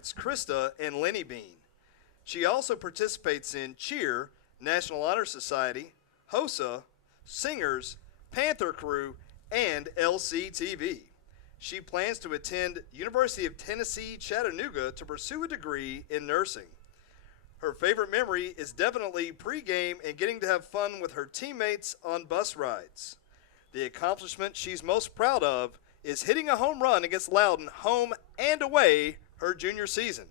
Krista and Lenny Bean. She also participates in Cheer, National Honor Society, HOSA, Singers, Panther Crew, and LCTV. She plans to attend University of Tennessee, Chattanooga to pursue a degree in nursing. Her favorite memory is definitely pregame and getting to have fun with her teammates on bus rides. The accomplishment she's most proud of is hitting a home run against Loudon home and away her junior season.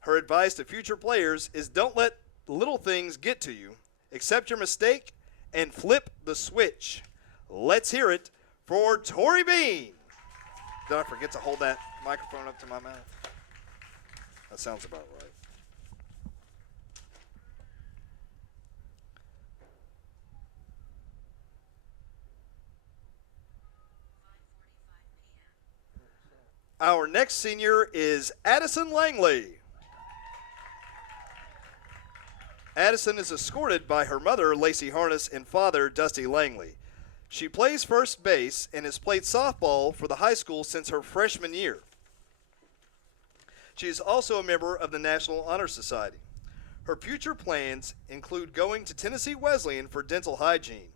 Her advice to future players is don't let little things get to you. Accept your mistake and flip the switch. Let's hear it for Tori Bean. Did I forget to hold that microphone up to my mouth? That sounds about right. Our next senior is Addison Langley. Addison is escorted by her mother, Lacey Harness, and father, Dusty Langley. She plays first base and has played softball for the high school since her freshman year. She is also a member of the National Honor Society. Her future plans include going to Tennessee Wesleyan for dental hygiene.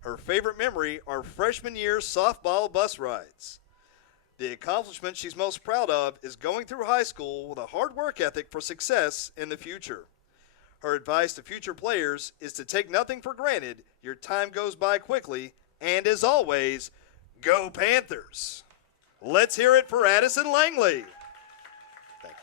Her favorite memory are freshman year softball bus rides. The accomplishment she's most proud of is going through high school with a hard work ethic for success in the future. Her advice to future players is to take nothing for granted. Your time goes by quickly, and as always, go Panthers. Let's hear it for Addison Langley. Thank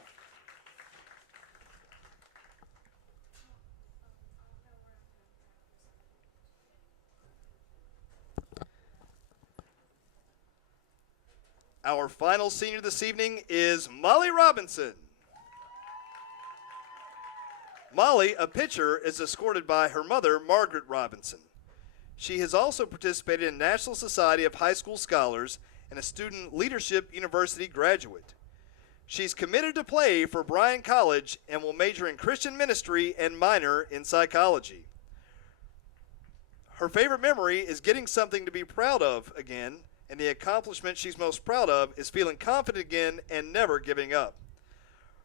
you. Our final senior this evening is Molly Robinson. Molly, a pitcher, is escorted by her mother, Margaret Robinson. She has also participated in National Society of High School Scholars and a Student Leadership University graduate. She's committed to play for Bryan College and will major in Christian ministry and minor in psychology. Her favorite memory is getting something to be proud of again, and the accomplishment she's most proud of is feeling confident again and never giving up.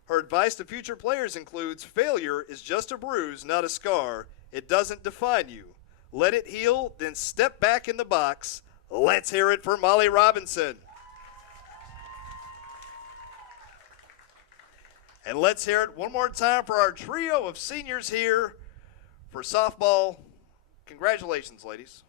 Her advice to future players includes failure is just a bruise, not a scar. It doesn't define you. Let it heal, then step back in the box. Let's hear it for Molly Robinson. And let's hear it one more time for our trio of seniors here for softball. Congratulations, ladies.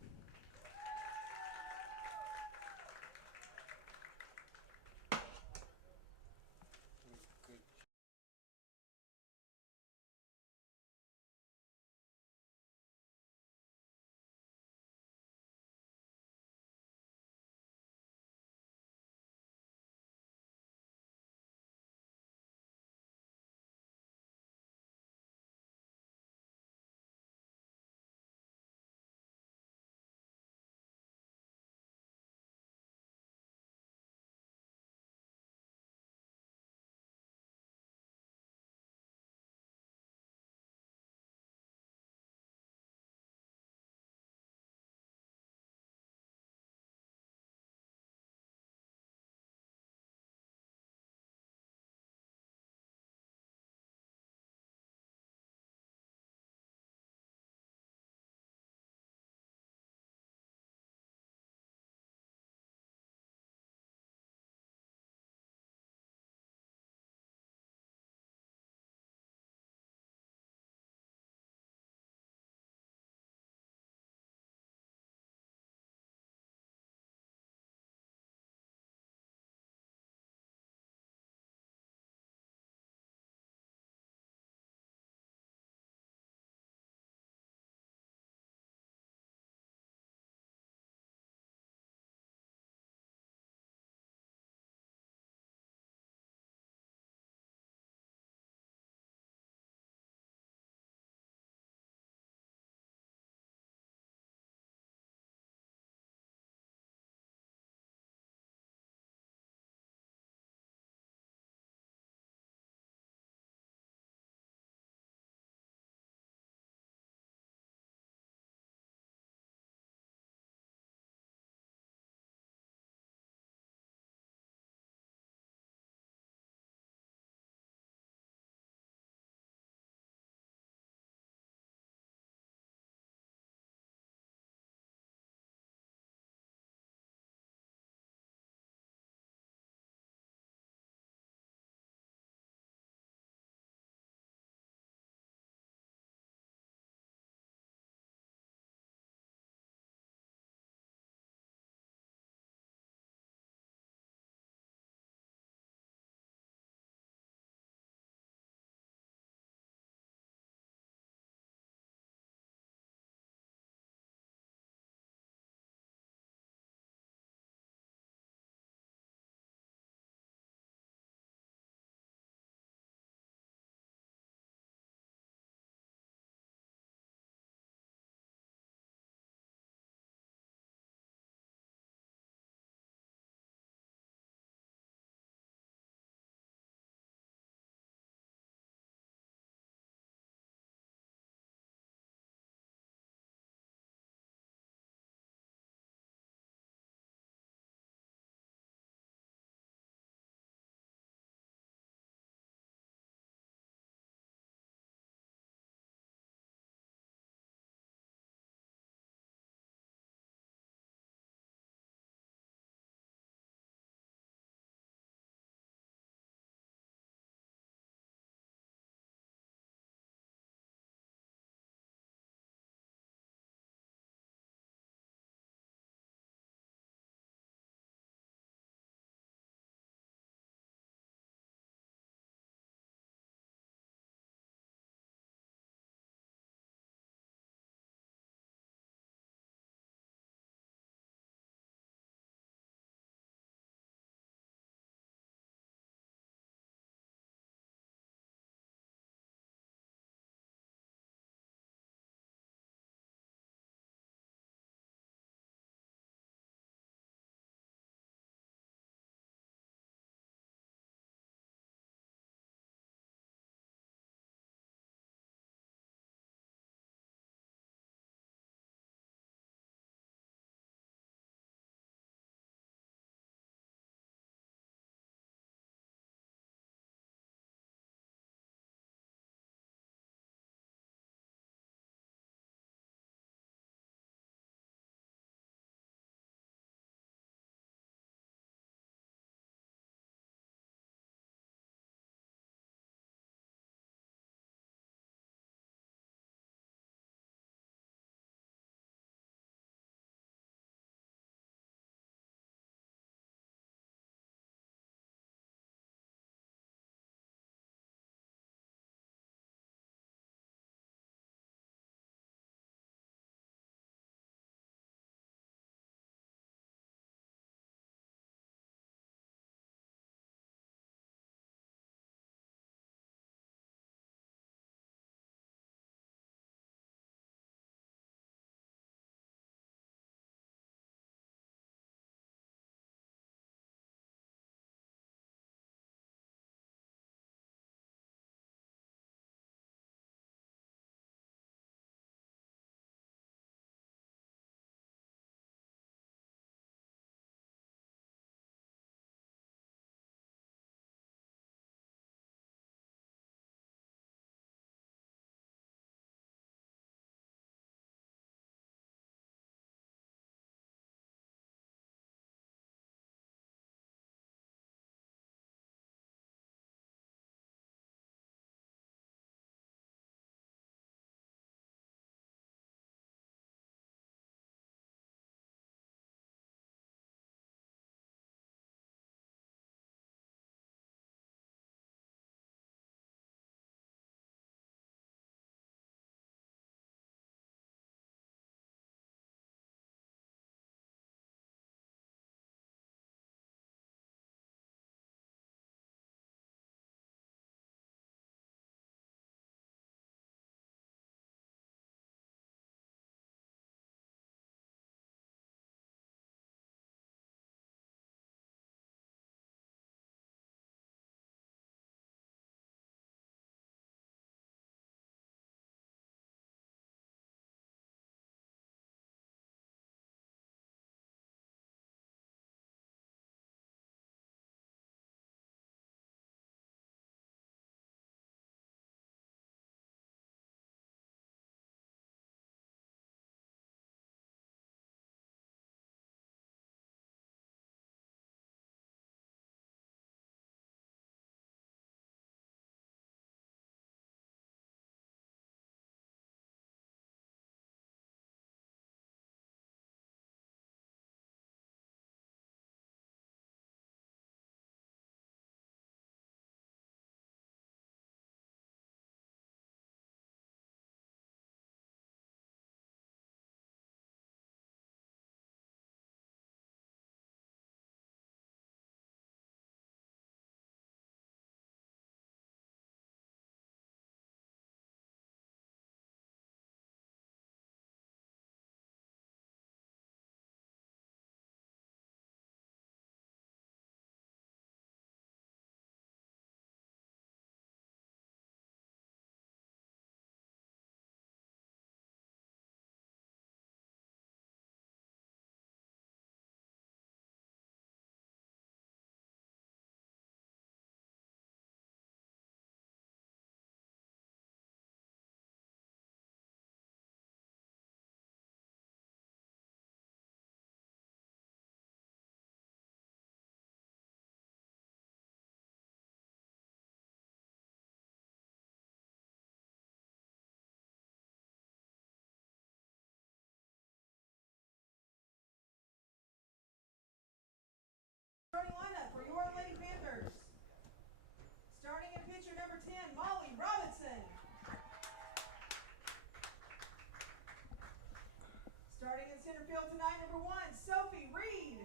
field tonight, number 1, Sophie Reed.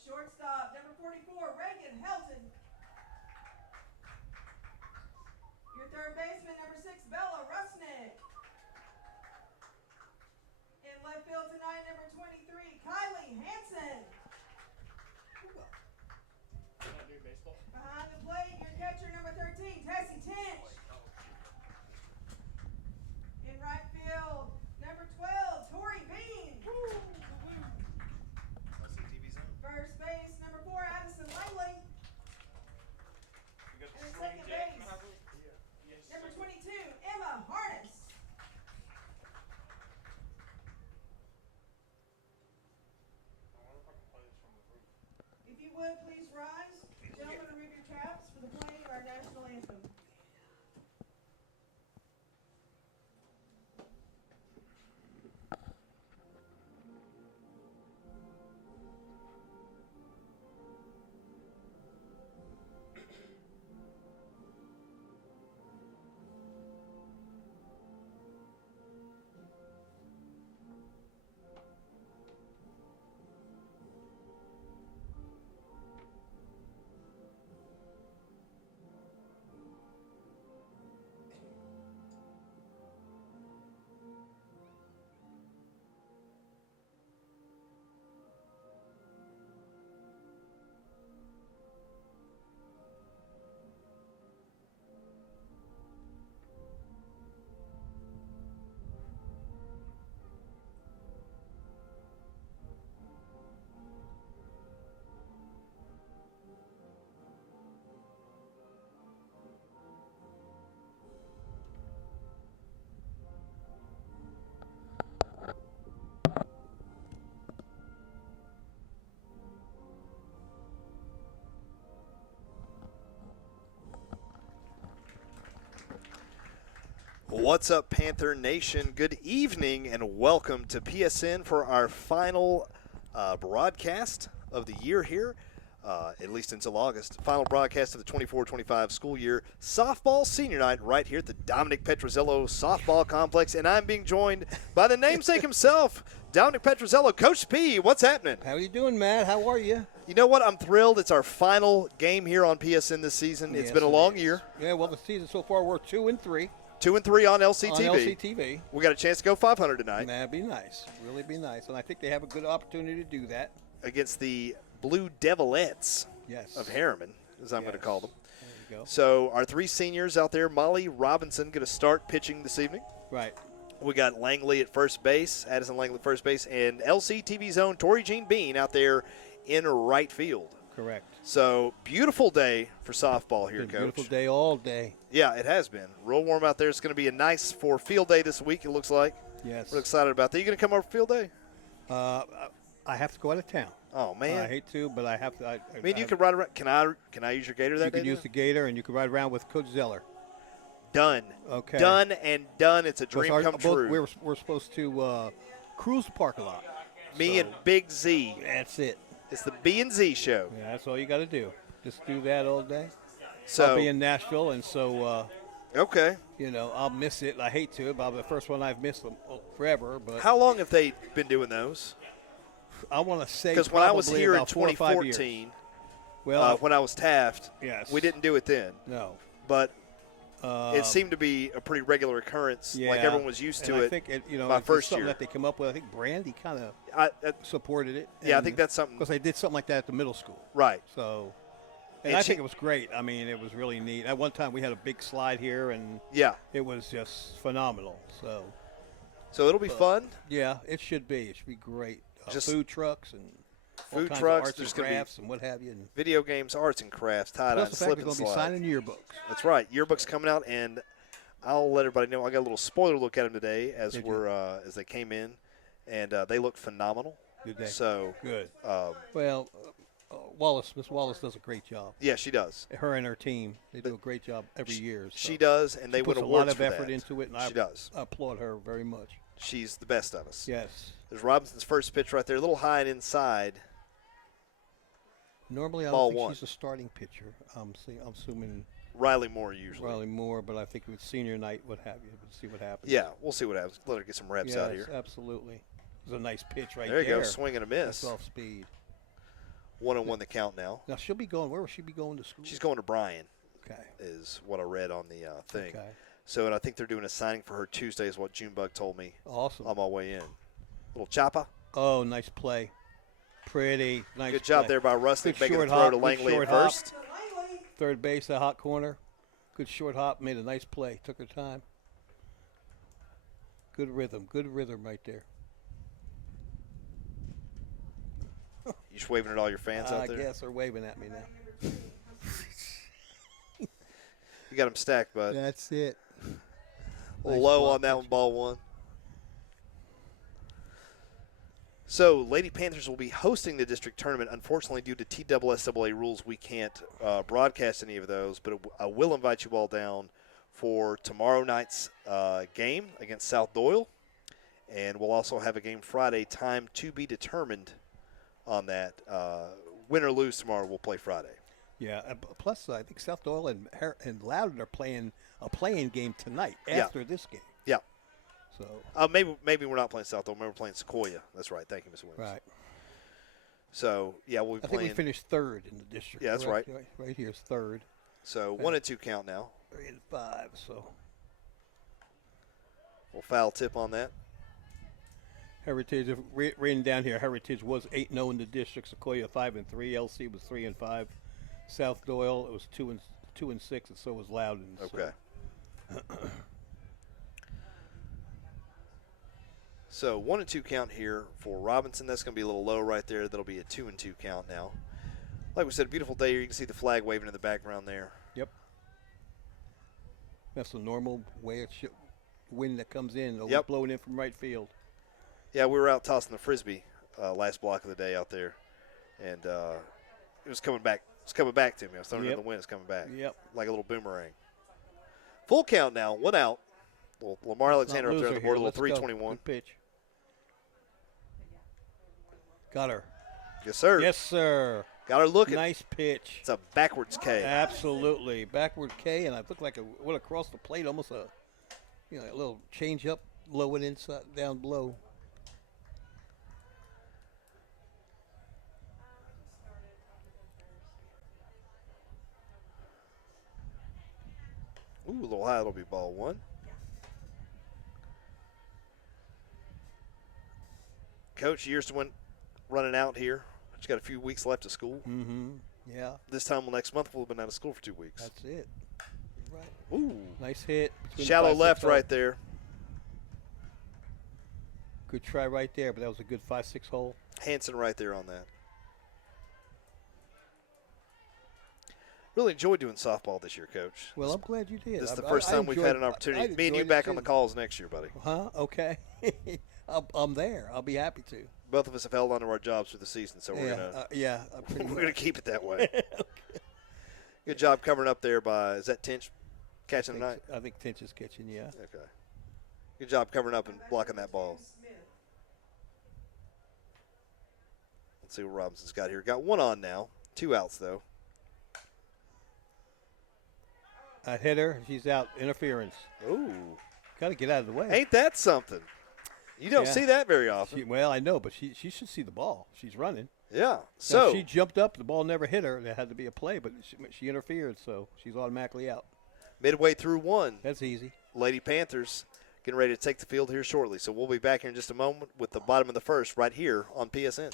Shortstop, number 44, Reagan Helton. Your third baseman, number 6, Bella Rusnick. In left field tonight, number 23, Kylie Hansen. Behind the plate, your catcher, number 13, Tessie Tinch. In right field, number 12, Tori Bean. LCTV zone. First base, number 4, Addison Langley. And in second base, number 22, Emma Harness. If you would, please rise. Gentlemen, remove your caps for the playing of our national anthem. What's up, Panther Nation? Good evening and welcome to PSN for our final broadcast of the year here, at least until August. Final broadcast of the 24-25 school year softball senior night right here at the Dominic Petrozello Softball Complex. And I'm being joined by the namesake himself, Dominic Petrozello. Coach P, what's happening? How you doing, Matt? How are you? You know what? I'm thrilled. It's our final game here on PSN this season. It's been a long year. Yeah, well, the season so far we're 2-3. 2-3 on LCTV. On LCTV. We got a chance to go 500 tonight. That'd be nice. Really be nice. And I think they have a good opportunity to do that. Against the Blue Devilettes of Harriman, as I'm going to call them. There you go. So our 3 seniors out there, Molly Robinson going to start pitching this evening. Right. We got Langley at first base, Addison Langley at first base, and LCTV's own Tori Jean Bean out there in right field. Correct. So beautiful day for softball here, Coach. Beautiful day all day. Yeah, it has been. Real warm out there. It's going to be a nice for field day this week, it looks like. Yes. We're excited about that. You going to come over for field day? I have to go out of town. Oh, man. I hate to, but I have to. I mean, you can ride around. Can I use your gator that day? You can use the gator, and you can ride around with Coach Zeller. Done. Okay. Done and done. It's a dream come true. We're supposed to cruise the parking lot. Me and Big Z. That's it. It's the B and Z show. Yeah, that's all you got to do. Just do that all day. So I'll be in Nashville, and so okay. You know, I'll miss it. I hate to, but the first one I've missed them forever. But how long have they been doing those? I want to say because when I was here in 2014, when I was Taft, yes, we didn't do it then. No, but it seemed to be a pretty regular occurrence. Yeah, like everyone was used to and it. I think my first something year that they come up with. I think Brandy kind of supported it. Yeah, I think that's something because they did something like that at the middle school. Right. So. And I think it was great. I mean, it was really neat. At one time, we had a big slide here, and it was just phenomenal. So it'll be fun. Yeah, it should be. It should be great. Just food trucks and food all kinds trucks. of arts There's and crafts and what have you. And video games, arts and crafts, tie-dye, slip and slide. We're going to be signing yearbooks. That's right. Yearbooks coming out, and I'll let everybody know. I got a little spoiler look at them today as as they came in, and they look phenomenal. Did they? So good. Miss Wallace does a great job. Yeah, she does. Her and her team, they do a great job every year. So she does, and they win awards for that. She puts a lot of effort into it, and I applaud her very much. She's the best of us. Yes. There's Robinson's first pitch right there, a little high and inside. Normally, I don't think she's a starting pitcher. I'm assuming Riley Moore usually. Riley Moore, but I think with senior night, what have you. We'll see what happens. Yeah, we'll see what happens. Let her get some reps out here. Absolutely. It was a nice pitch right there. there. You go, swing and a miss. That's off speed. 1-1 the count now. Now she'll be going. Where will she be going to school? She's going to Bryan. Okay. Is what I read on the thing. Okay. So, and I think they're doing a signing for her Tuesday, is what Junebug told me. Awesome. On my way in. Little chopper. Oh, nice play. Pretty nice. Good job play. there by Rustic, making the throw hop, to Langley at hop. first. Third base, a hot corner. Good short hop, made a nice play. Took her time. Good rhythm right there. You just waving at all your fans out there? I guess they're waving at me now. You got them stacked, bud. That's it. A little low on that one, ball one. So, Lady Panthers will be hosting the district tournament. Unfortunately, due to TSSAA rules, we can't broadcast any of those, but I will invite you all down for tomorrow night's game against South Doyle, and we'll also have a game Friday, time to be determined on that. Win or lose tomorrow, we'll play Friday. Yeah, plus I think South Doyle and Loudon are playing a playing game tonight after this game. Yeah. So maybe we're not playing South Doyle. Maybe we're playing Sequoia. That's right. Thank you, Ms. Williams. Right. So, yeah, we'll be playing. I think we finished third in the district. Yeah, that's right. Right here's third. So, 1-2 count now. 3-5, so. We'll foul tip on that. Heritage, written down here, Heritage was 8-0 in the district. Sequoia 5-3. LC was 3-5. South Doyle, it was 2-6, and so was Loudon. Okay. So 1-2 count here for Robinson. That's going to be a little low right there. That'll be a 2-2 count now. Like we said, a beautiful day here. You can see the flag waving in the background there. Yep. That's the normal way it should. Wind that comes in, blowing in from right field. Yeah, we were out tossing the frisbee last block of the day out there, and it was coming back. It's coming back to me. I was throwing it in the wind. It's coming back. Yep. Like a little boomerang. Full count now. 1 out. Lamar Alexander up there on the board. A little 321. Good pitch. Got her. Yes, sir. Yes, sir. Got her looking. Nice pitch. It's a backwards K. Absolutely. Backward K, and I looked like it went across the plate, almost a little change up, low and inside, down below. Ooh, a little high. It'll be ball one. Coach, years to win, running out here. Just got a few weeks left of school. Mm-hmm. Yeah. This time next month we'll have been out of school for 2 weeks. That's it. Right. Ooh. Nice hit. Shallow left right there. Good try right there, but that was a good 5-6 hole. Hanson right there on that. Really enjoyed doing softball this year, Coach. Well, I'm glad you did. This is the first time we've had an opportunity. Me and you back on the calls next year, buddy. Huh? Okay. I'm there. I'll be happy to. Both of us have held on to our jobs through the season, so we're gonna keep it that way. Okay. Good job covering up there by, is that Tinch catching tonight? I think Tinch is catching, yeah. Okay. Good job covering up and blocking that ball. Let's see what Robinson's got here. Got one on now. 2 outs, though. I hit her. She's out. Interference. Ooh. Got to get out of the way. Ain't that something? You don't see that very often. Well, I know, but she should see the ball. She's running. Yeah. So if she jumped up. The ball never hit her. There had to be a play, but she interfered, so she's automatically out. Midway through 1. That's easy. Lady Panthers getting ready to take the field here shortly. So we'll be back here in just a moment with the bottom of the first right here on PSN.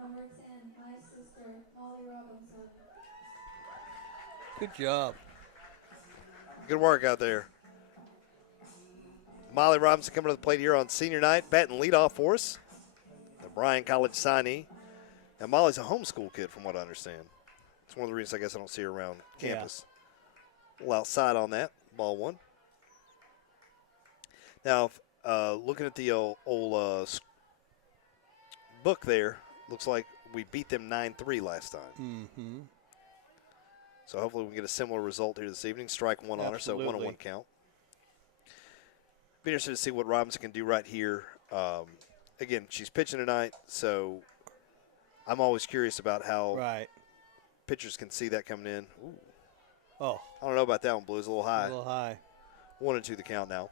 Number 10, my sister, Molly Robinson. Good job. Good work out there. Molly Robinson coming to the plate here on senior night, batting leadoff for us. The Bryan College signee. Now, Molly's a homeschool kid, from what I understand. It's one of the reasons I guess I don't see her around campus. A little outside on that. Ball one. Now, looking at the old book there, looks like we beat them 9-3 last time. Mm-hmm. So hopefully we can get a similar result here this evening. Strike one on her, so 1-1 count. Be interested to see what Robinson can do right here. Again, she's pitching tonight, so I'm always curious about how pitchers can see that coming in. Ooh. Oh. I don't know about that one, Blues. A little high. A little high. 1-2 the count now.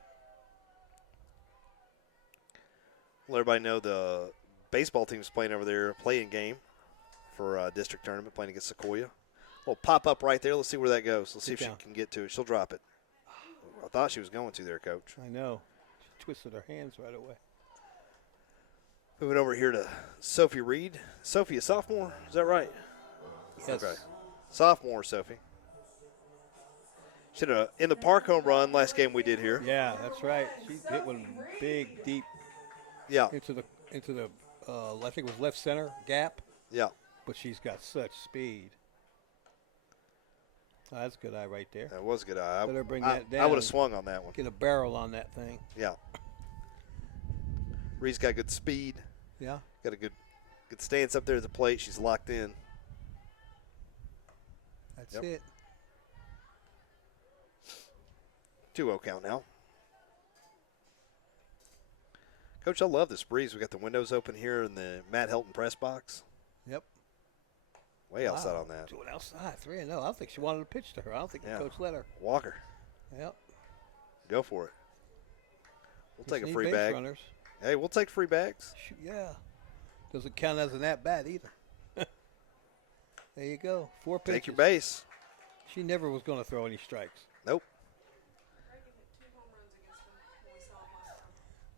Let everybody know the baseball team's playing over there, playing game for a district tournament, playing against Sequoia. A little pop-up right there. Let's see where that goes. Let's see if she can get to it. She'll drop it. I thought she was going to there, Coach. I know. She twisted her hands right away. Moving over here to Sophie Reed. Sophie, a sophomore? Is that right? Yes. Okay. Sophomore, Sophie. She had a in the park home run last game we did here. Yeah, that's right. She hit one big, deep. Yeah. Into the I think it was left center gap. Yeah. But she's got such speed. Oh, that's a good eye right there. That was a good eye. Better bring that down. I would have swung on that one. Get a barrel on that thing. Yeah. Reed's got good speed. Yeah. Got a good stance up there at the plate. She's locked in. That's it. 2-0 count now. Coach, I love this breeze. We got the windows open here in the Matt Helton press box. Yep. Way outside on that. Doing outside, 3-0. I don't think she wanted to pitch to her. I don't think the coach let her. Walker. Yep. Go for it. We'll Just take a free bag. Runners. Hey, we'll take free bags. Yeah. Doesn't count as an at-bat either. There you go. 4 pitches. Take your base. She never was going to throw any strikes. Nope.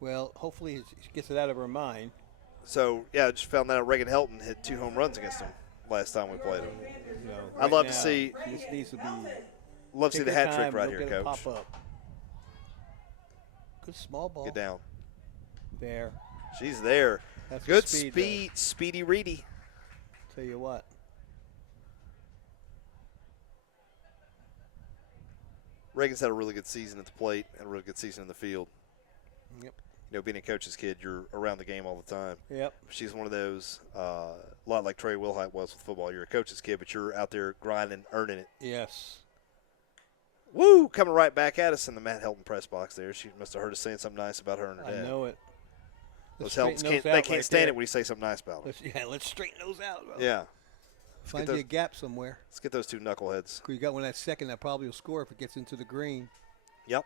Well, hopefully she gets it out of her mind. So, yeah, I just found that out Reagan Helton hit 2 home runs against him last time we played him. You know, I'd love to see. This needs to be. Love to see the hat trick right here, Get it Coach. pop up. Good small ball. Get down. There. She's there. That's good speed, Speedy Reedy. Tell you what. Reagan's had a really good season at the plate and a really good season in the field. Yep. You know, being a coach's kid, you're around the game all the time. Yep. She's one of those, a lot like Trey Wilhite was with football. You're a coach's kid, but you're out there grinding, earning it. Yes. Woo! Coming right back at us in the Matt Helton press box there. She must have heard us saying something nice about her and her dad. I know it. Those Heltons they can't stand it when you say something nice about them. Let's straighten those out. Bro. Yeah. Find you a gap somewhere. Let's get those 2 knuckleheads. You got one at second that probably will score if it gets into the green. Yep.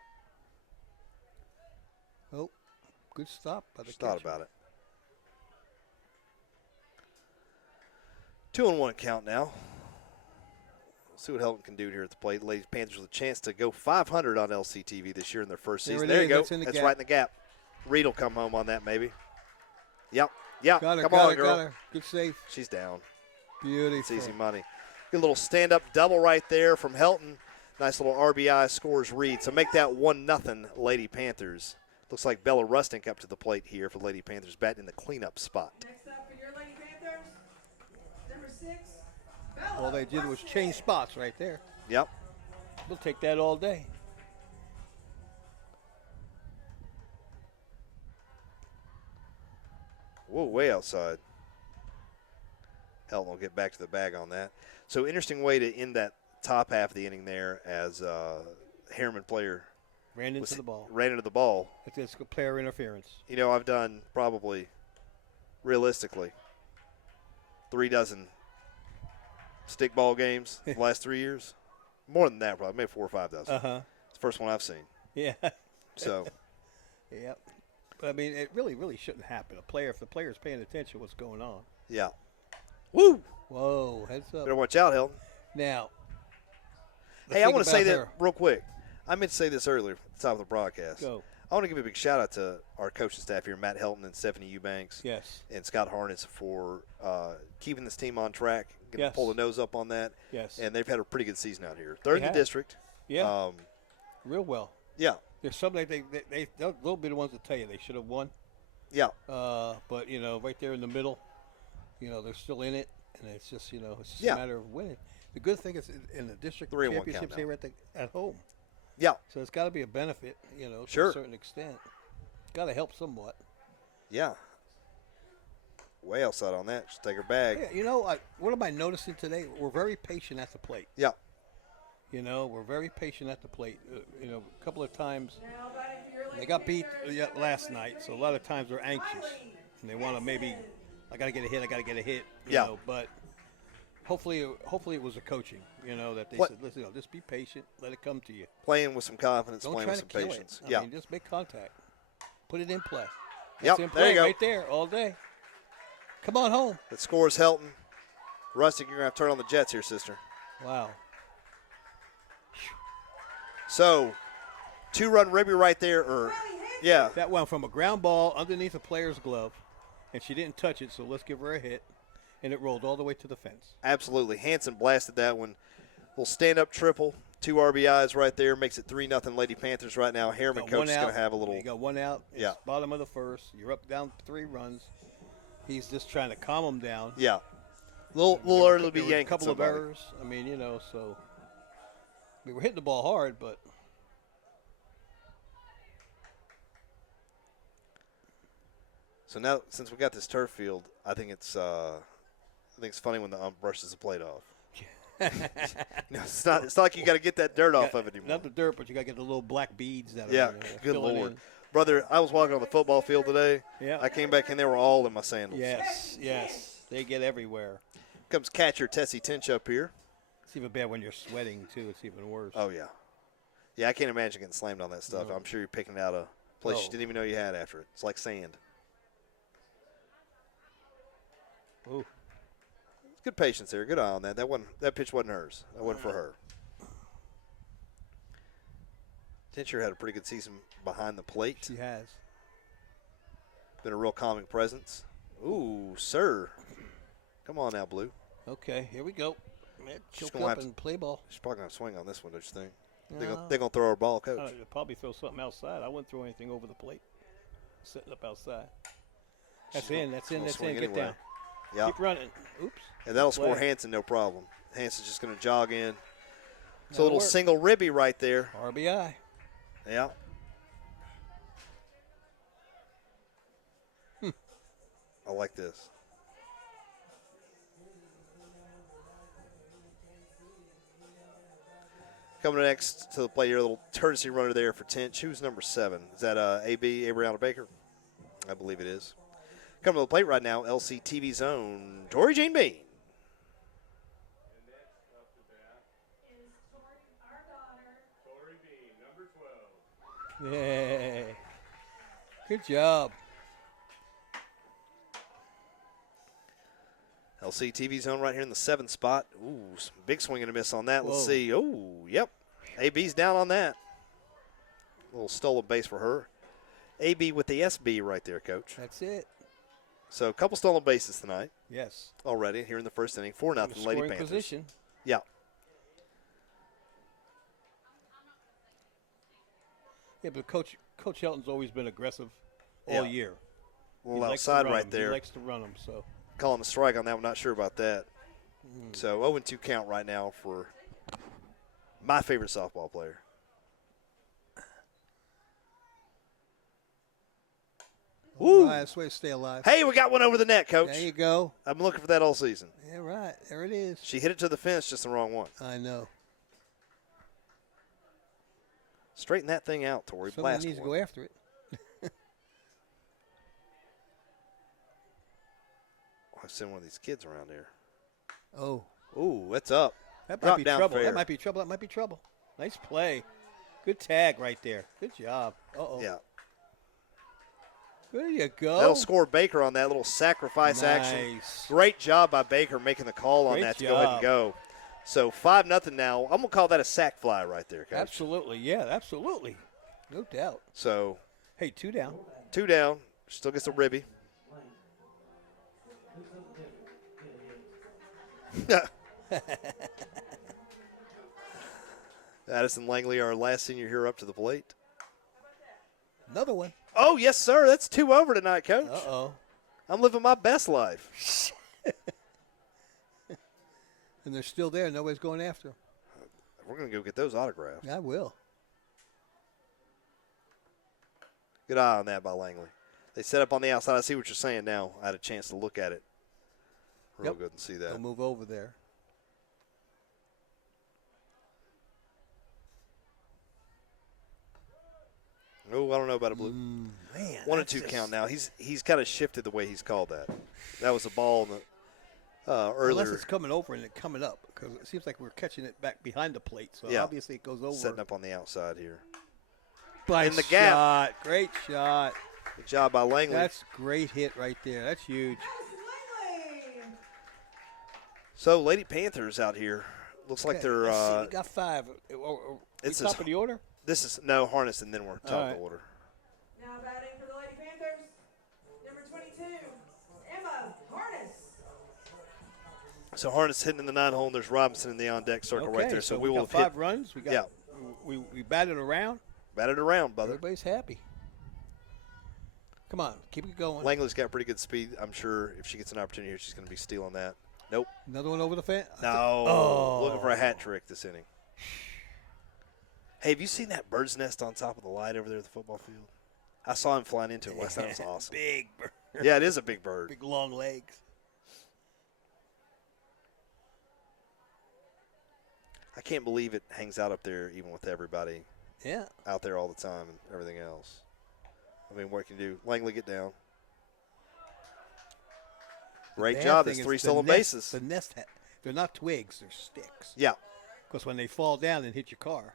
Oh, good stop by the Just thought catcher. about it. 2-1 count now. We'll see what Helton can do here at the plate. Lady Panthers with a chance to go 500 on LCTV this year in their first season. There you go. That's right in the gap. Reed will come home on that maybe. Yep. Yep. Got her, come got on, her, girl. got her. Good save. She's down. Beautiful. It's easy money. Good little stand-up double right there from Helton. Nice little RBI scores Reed. So make that 1-0 Lady Panthers. Looks like Bella Rustic up to the plate here for Lady Panthers, batting in the cleanup spot. Next up for your Lady Panthers, number 6, Bella All they did was change spots right there. Yep. We'll take that all day. Whoa, way outside. Helton will get back to the bag on that. So interesting way to end that top half of the inning there as Harriman player ran into the ball. Ran into the ball. It's player interference. You know, I've done probably, realistically, 3 dozen stickball games the last 3 years. More than that, probably, maybe 4 or 5 dozen. Uh-huh. It's the first one I've seen. Yeah. So. Yep. But, I mean, it really shouldn't happen. If the player's paying attention to what's going on. Yeah. Woo! Whoa, heads up. Better watch out, Helton. Now. Hey, I want to say that real quick. I meant to say this earlier at the top of the broadcast. Go. I want to give a big shout out to our coaching staff here, Matt Helton and Stephanie Eubanks. Yes. And Scott Harness for keeping this team on track, getting Yes. pull the nose up on that. Yes. And they've had a pretty good season out here. Third in the have. district. Yeah. Real well. Yeah. There's something they'll be the ones to tell you they should have won. Yeah. But right there in the middle, they're still in it, and it's just a matter of winning. The good thing is in the district 3-1 championships, they were at home, Yeah. so it's got to be a benefit, to Sure. a certain extent. Got to help somewhat. Yeah. Way outside on that. Just take her bag. Yeah, what am I noticing today? We're very patient at the plate. Yeah. We're very patient at the plate. A couple of times Now, buddy, for your they got Lady beat Panthers, last night, so a lot of times they're anxious and they want to maybe, I got to get a hit. Yeah. But hopefully it was a coaching. That they What- said, listen, just be patient, let it come to you. Playing with some confidence, Don't playing try with to some kill patience. it. Yeah. I mean, just make contact, put it in play. Yep, That's in there you play go. right there all day. Come on home. That scores Helton. Rustic, you're going to have to turn on the Jets here, sister. Wow. So, 2-run Ribby right there. Yeah. That went from a ground ball underneath a player's glove, and she didn't touch it, so let's give her a hit. And it rolled all the way to the fence. Absolutely. Hanson blasted that one. Little stand-up triple. 2 RBIs right there. Makes it 3-0 Lady Panthers right now. Harriman Got coach one is going out. to have a little. You got one out. Yeah. It's bottom of the first. You're up down 3 runs. He's just trying to calm them down. Yeah. Little early to be There were a yanking couple somebody. of errors. I mean, so we were hitting the ball hard, but So now, since we got this turf field, I think it's funny when the ump brushes the plate off. It's not like you got to get that dirt off of it anymore. not the dirt, but you got to get the little black beads that Yeah, are good filling Lord. in. Brother, I was walking on the football field today. Yeah. I came back in, they were all in my sandals. Yes. They get everywhere. Comes catcher Tessie Tinch up here. It's even bad when you're sweating too. It's even worse. Oh, yeah. Yeah, I can't imagine getting slammed on that stuff. No. I'm sure you're picking out a place you Oh. didn't even know you had after it. It's like sand. Ooh. Good patience there. Good eye on that. That pitch wasn't hers. That wasn't for her. Tincher had a pretty good season behind the plate. She has. Been a real calming presence. Ooh, sir. Come on now, Blue. Okay, here we go. She's Choke gonna up have to- and play ball. She's probably going to swing on this one, don't you think? No. They're going to throw her ball, Coach. You'll probably throw something outside. I wouldn't throw anything over the plate. Setting up outside. That's She's in. gonna- That's she's in. gonna That's swing in. Get anyway. down. Yeah. Keep running. Oops. And that'll score Play. Hanson, no problem. Hanson's just going to jog in. It's a That'll little work. single ribby right there. RBI. Yeah. I like this. Coming next to the plate here, a little courtesy runner there for Tinch. Who's number 7? Is that AB, Abriana Baker? I believe it is. Coming to the plate right now, LCTV's own Tori Jean Bean. Yay. Good job. LCTV's own right here in the 7th spot. Ooh, some big swing and a miss on that. Let's Whoa. see. Oh, yep. AB's down on that. A little stolen base for her. AB with the SB right there, Coach. That's it. So a couple stolen bases tonight Yes. already here in the first inning. 4-0 Lady Scoring Panthers. position. Yeah. Yeah, but Coach Helton's always been aggressive all Yeah. year. A little He likes to outside run right 'em. there. He likes to run them. So Calling a strike on that one. Not sure about that. So 0-2 count right now for my favorite softball player. Woo. Right, that's the way to stay alive. Hey, we got one over the net, Coach. There you go. I'm looking for that all season. Yeah, right. There it is. She hit it to the fence, just the wrong one. I know. Straighten that thing out, Tori. Somebody Blast needs to one. go after it. I've seen one of these kids around here. Oh, Ooh, that's up. that might Drop be down trouble. fair. That might be trouble. That might be trouble. Nice play. Good tag right there. Good job. Uh-oh. Yeah. There you go. That'll score Baker on that little sacrifice action. Nice. Great job by Baker making the call on Great that to go ahead and job. go. So 5-0 now. I'm going to call that a sack fly right there, Coach. Absolutely. Yeah, absolutely. No doubt. So Hey, 2 down. 2 down. Still gets a ribby. Addison Langley, our last senior here up to the plate. Another one. Oh, yes, sir. That's 2 over tonight, Coach. Uh-oh. I'm living my best life. And they're still there. Nobody's going after them. We're going to go get those autographs. I will. Good eye on that by Langley. They set up on the outside. I see what you're saying now. I had a chance to look at it real Yep. good and see that. They'll move over there. Oh, I don't know about a blue. Man. 1 and 2 count now. He's kind of shifted the way he's called that. That was a ball in the earlier. Unless it's coming over and it coming up, because it seems like we're catching it back behind the plate. So Yeah. obviously it goes over. Setting up on the outside here. Nice in the gap. shot. Great shot. Good job by Langley. That's great hit right there. That's huge. Addison Langley. So Lady Panthers out here. Looks like Okay, they're. let's see, we got 5. It's Top of the order? This is no harness, and then we're top All of right. the order. Now batting for the Lady Panthers, number 22, Emma Harness. So harness hitting in the 9 hole, and there's Robinson in the on deck circle Okay, right there. So we will got have 5 hit. runs. We got. Yeah. We batted around. Batted around, brother. Everybody's happy. Come on, keep it going. Langley's got pretty good speed. I'm sure if she gets an opportunity here, she's going to be stealing that. Nope. Another one over the fence. No. Oh. Looking for a hat trick this inning. Hey, have you seen that bird's nest on top of the light over there at the football field? I saw him flying into it last night. It was awesome. Big bird. Yeah, it is a big bird. Big long legs. I can't believe it hangs out up there even with everybody Yeah. out there all the time and everything else. I mean, what can you do? Langley, get down. Great Bad job. thing That's is 3 the stolen nest- bases. The nest, they're not twigs, they're sticks. Yeah. Because when they fall down and hit your car.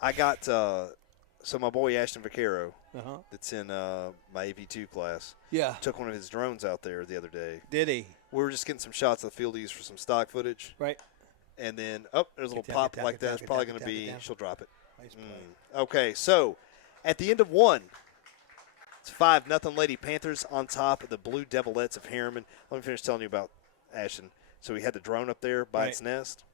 I got, so my boy Ashton Vaquero, Uh-huh. that's in my AV2 class, Yeah. took one of his drones out there the other day. Did he? We were just getting some shots of the field to use for some stock footage. Right. And then, there's a little Get down, pop get down, like get down, that. It's get probably down, going to get down, be, get down. she'll drop it. Nice play. Okay, so at the end of 1, it's 5-0 Lady Panthers on top of the Blue Devilettes of Harriman. Let me finish telling you about Ashton. So he had the drone up there by its nest,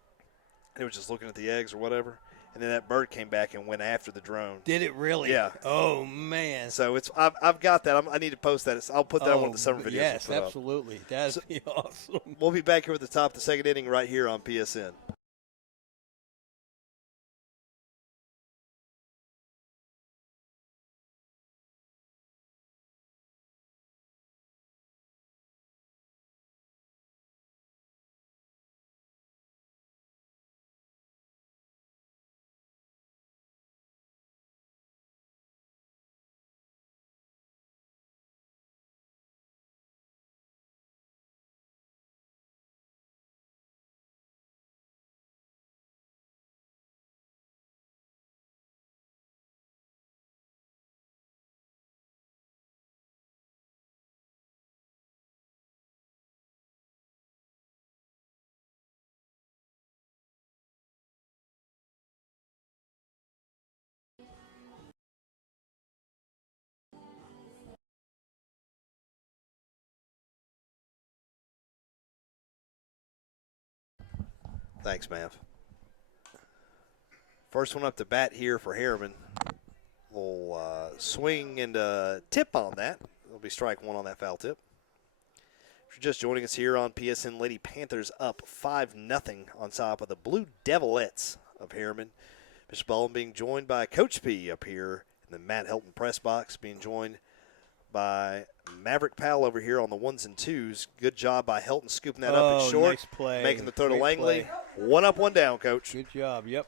and it was just looking at the eggs or whatever. And then that bird came back and went after the drone. Did it really? Yeah. Oh, man. So I've got that. I need to post that. I'll put that on one of the summer videos. Yes, we'll put up. absolutely. That'd be awesome. We'll be back here at the top of the second inning right here on PSN. Thanks, Mav. First one up to bat here for Harriman. We'll swing and tip on that. It'll be strike 1 on that foul tip. If you're just joining us here on PSN, Lady Panthers up 5-0 on top of the Blue Devilettes of Harriman. Bishop Baldwin being joined by Coach P up here in the Matt Helton press box, being joined by Maverick Powell over here on the 1s and 2s. Good job by Helton scooping that up and short. Nice play. Making the throw to Great Langley. play. 1 up, 1 down, Coach. Good job. Yep.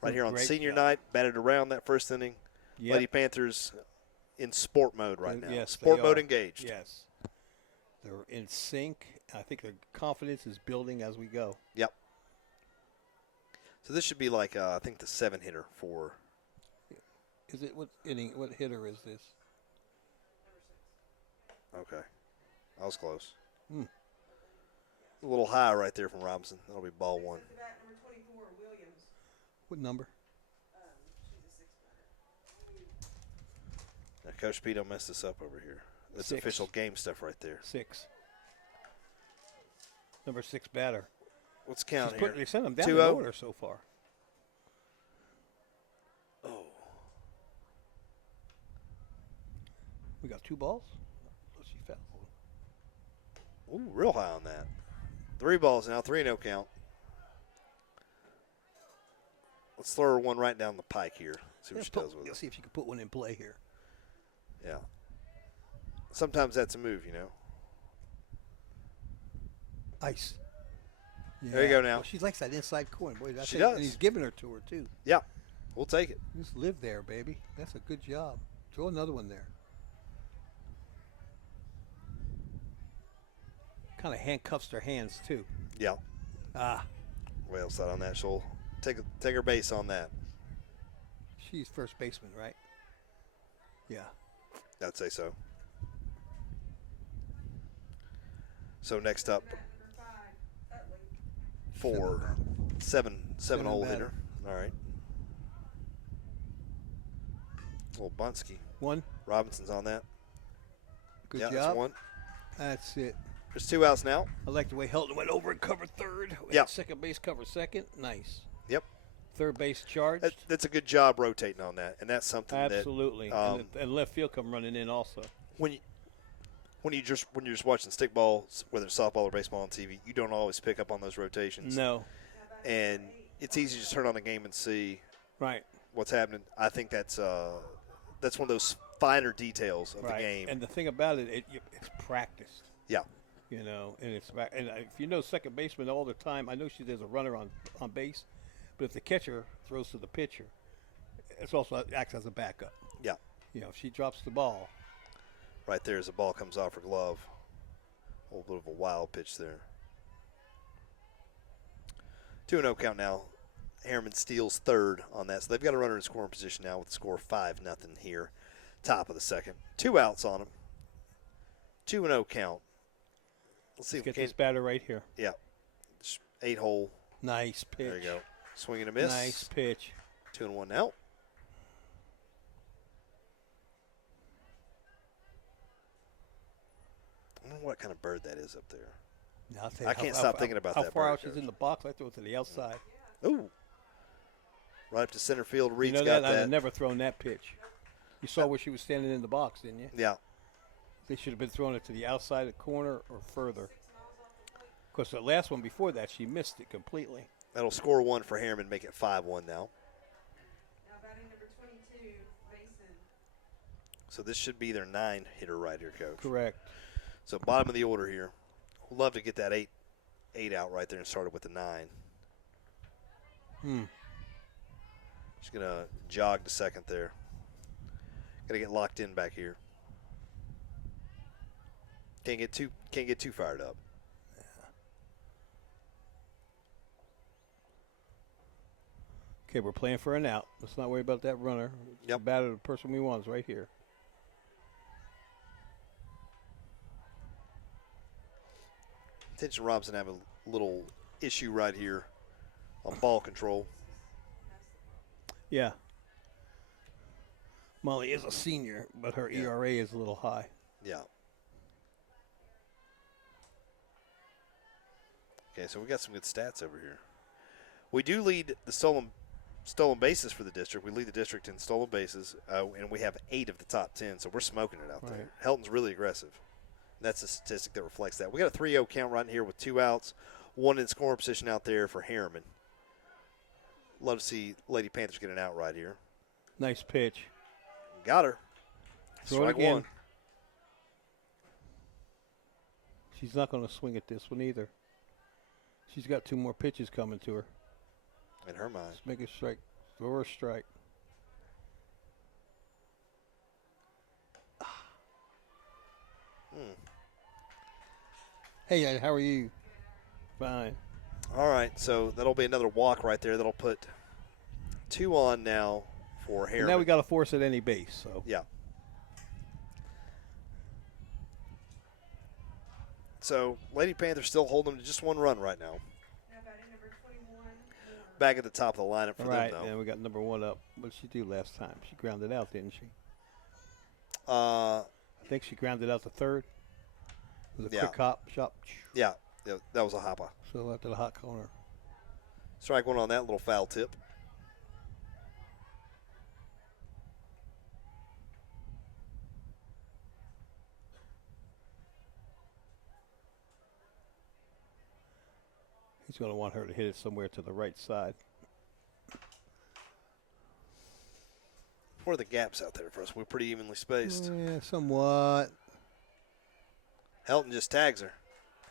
Right here on Great senior job. night, batted around that first inning. Yep. Lady Panthers in sport mode right now. Yes, sport they mode are. engaged. Yes. They're in sync. I think their confidence is building as we go. Yep. So this should be like, I think, the 7-hitter for. Is it what inning? What hitter is this? Okay. I was close. Hmm. A little high right there from Robinson. That'll be ball 1. To bat number 24, Williams. What number? She's a 6 batter. Now, Coach P don't mess this up over here. That's 6. official game stuff right there. 6. Number 6 batter. Let's count She's here. they sent them down in 2-0. order so far. Oh. We got 2 balls. She fouled. Ooh, real high on that. 3 balls now, 3-0 count. Let's throw her one right down the pike here. See what she does with Let's it. see if she can put one in play here. Yeah. Sometimes that's a move, you know. Ice. There you go now. Well, she likes that inside corner. Boy, She does. And he's giving her to her, too. Yeah, we'll take it. Just live there, baby. That's a good job. Throw another one there. Kind of handcuffs her hands, too. Yeah. Ah, Well side on that. She'll take her base on that. she's first baseman, right? Yeah. I'd say so. So next up, for 7 hole batter. hitter. All right. Little Bunsky. 1. Robinson's on that. Good Yeah, job. that's 1. That's it. There's 2 outs now. I like the way Helton went over and covered third. Yeah. Second base covered second. Nice. Yep. Third base charged. That's a good job rotating on that, and that's something Absolutely. that And left field come running in also. when you're just watching stickball, whether it's softball or baseball on TV, you don't always pick up on those rotations. No. And it's easy to just turn on the game and see Right. what's happening. I think that's one of those finer details of Right. the game. And the thing about it, it's practiced. Yeah. You know, and if you know second baseman all the time, I know there's a runner on base, but if the catcher throws to the pitcher, it's also acts as a backup. Yeah. You know, if she drops the ball, Right there as the ball comes off her glove. A little bit of a wild pitch there. 2-0 count now. Harriman steals third on that. So they've got a runner in scoring position now with the score 5-0 here. Top of the second. 2 outs on them. 2-0 count. Let's see let's if get we this can. batter right here. Yeah. 8 hole. Nice pitch. There you go. Swing and a miss. Nice pitch. 2-1 now. I don't know what kind of bird that is up there. Now, I'll tell you I can't stop thinking about how that far bird, out she's Coach. in the box. I throw it to the outside. Ooh. Right up to center field. Reed's you know got that? I'd that. have never thrown that pitch. You saw where she was standing in the box, didn't you? Yeah. They should have been throwing it to the outside of the corner or further. Because the last one before that, she missed it completely. That'll score 1 for Harriman, make it 5-1 now. Now batting number 22, Mason. So this should be their 9 hitter right here, Coach. Correct. So bottom of the order here. We'd love to get that 8 out right there and start it with the 9. She's going to jog to second there. Got to get locked in back here. Can't get too fired up. Okay, we're playing for an out. Let's not worry about that runner. Yep. The batter, the person we want is right here. Attention Robinson have a little issue right here on ball control. Yeah. Molly is a senior, but her ERA is a little high. Yeah. Okay, so we got some good stats over here. We do lead the stolen bases for the district. We lead the district in stolen bases, and we have 8 of the top 10, so we're smoking it out there. Helton's really aggressive. And that's a statistic that reflects that. We got a 3-0 count right here with 2 outs, 1 in scoring position out there for Harriman. Love to see Lady Panthers get an out right here. Nice pitch. Got her. Throw it Strike again. 1. She's not going to swing at this one either. She's got 2 more pitches coming to her. In her mind. Let's make a strike. Throw her a strike. Hey, how are you? Fine. All right, so that'll be another walk right there. That'll put 2 on now for And Harriman. now we got to force at any base. So Yeah. So Lady Panthers still holding them to just 1 run right now. Now batting number 21, Back at the top of the lineup for right, them, though. and we got number 1 up. What did she do last time? She grounded out, didn't she? Uh, I think she grounded out the third. It was a Yeah. quick hop, shot. yeah, that was a hopper. So after the hot corner. Strike one on that little foul tip. He's going to want her to hit it somewhere to the right side. What are the gaps out there for us? We're pretty evenly spaced. Yeah, somewhat. Helton just tags her.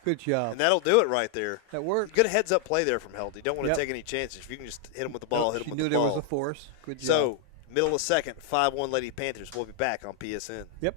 Good job. And that'll do it right there. That worked. Good heads-up play there from Helton. You don't want to Yep. take any chances. If you can just hit him with the ball, hit him She with knew the there ball. was a force. Good job. So, middle of second, 5-1 Lady Panthers. We'll be back on PSN. Yep.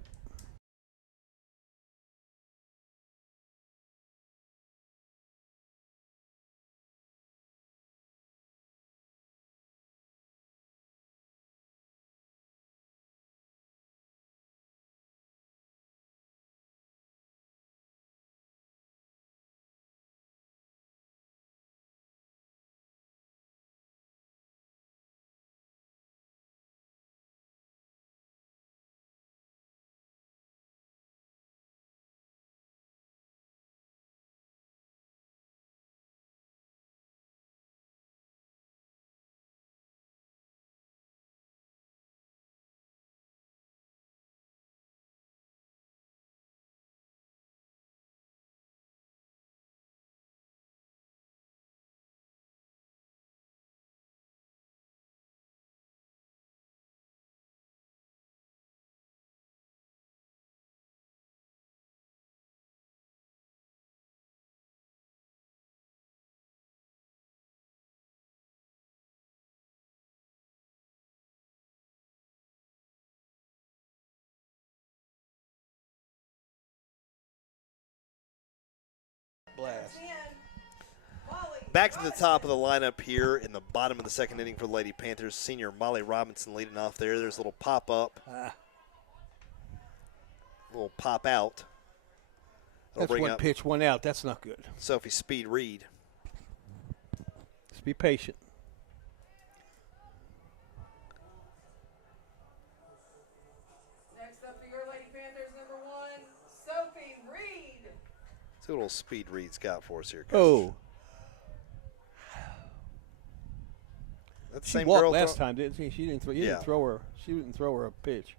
Blast. Ten. Molly. Back to the top of the lineup here in the bottom of the second inning for the Lady Panthers. Senior Molly Robinson leading off there. There's a little pop-up, Ah, little pop-out. That'll that's bring one up pitch, one out. That's not good. Sophie Speed Reed. Just be patient. Next up for your Lady Panthers, number 1, Sophie Reed. See what little Speed Reed's got for us here. Coach. Oh, That's the she same walked girl. last time, didn't she? She didn't throw. You Yeah. didn't throw her. She didn't throw her a pitch.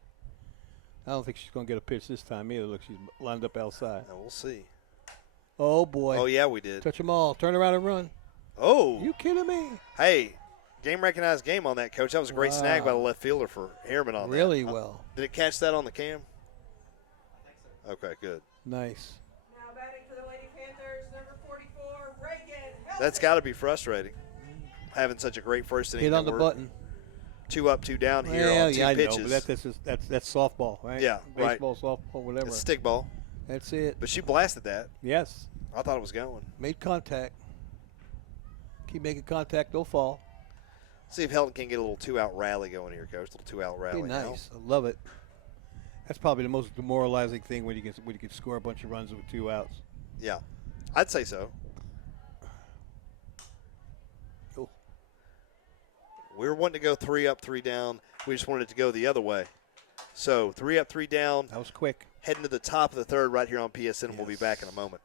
I don't think she's going to get a pitch this time either. Look, she's lined up outside. Now we'll see. Oh boy. Oh, yeah, we did. Touch them all. Turn around and run. Oh, You kidding me? hey, game recognized game on that, Coach. That was a great snag by the Wow. left fielder for Harriman on Really that. well. Did it catch that on the cam? Okay, good. Nice. Now batting for the Lady Panthers, number 44, Reagan Helton. That's got to be frustrating, having such a great first inning. Hit that on the we're button. 2 up, 2 down here Well, on 2 yeah, I pitches. know, but that's softball, right? Yeah, right. Baseball, softball, whatever. It's stick ball, That's it. but she blasted that. Yes. I thought it was going. Made contact. Keep making contact. Don't fall. See if Helton can get a little 2-out rally going here, Coach. A little 2-out rally. Be now. nice. I love it. That's probably the most demoralizing thing when you can score a bunch of runs with 2 outs. Yeah, I'd say so. Oh. We were wanting to go 3 up, 3 down. We just wanted it to go the other way. So 3 up, 3 down. That was quick. Heading to the top of the third right here on PSN. We'll be Yes. back in a moment.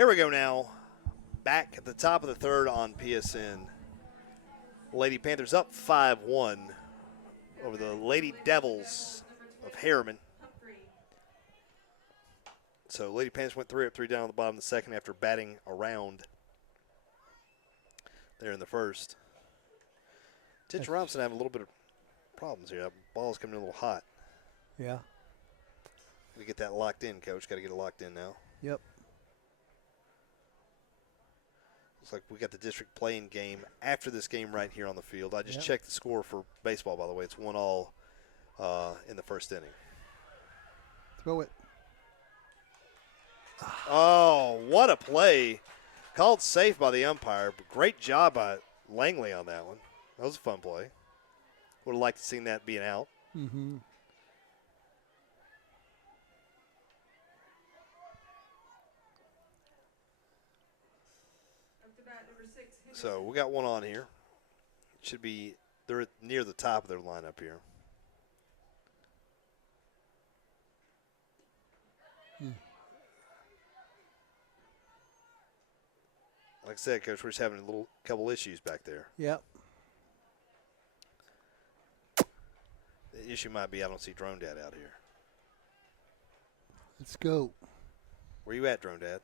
Here we go now. Back at the top of the third on PSN. Lady Panthers up 5-1 over the Lady Devils of Harriman. So Lady Panthers went 3 up, 3 down on the bottom of the second after batting around there in the first. Titch Robinson having a little bit of problems here. That ball's coming in a little hot. Yeah. We get that locked in, Coach. Got to get it locked in now. Yep. Looks like we got the district playing game after this game right here on the field. I just checked the score for baseball, by the way. It's 1-1 in the first inning. Throw it. Oh, what a play. Called safe by the umpire. But great job by Langley on that one. That was a fun play. Would have liked to seen that being out. Mm-hmm. So we got one on here. Should be, they're near the top of their lineup here. Like I said, Coach, we're just having a couple issues back there. Yep. The issue might be I don't see Drone Dad out here. Let's go. Where you at, Drone Dad?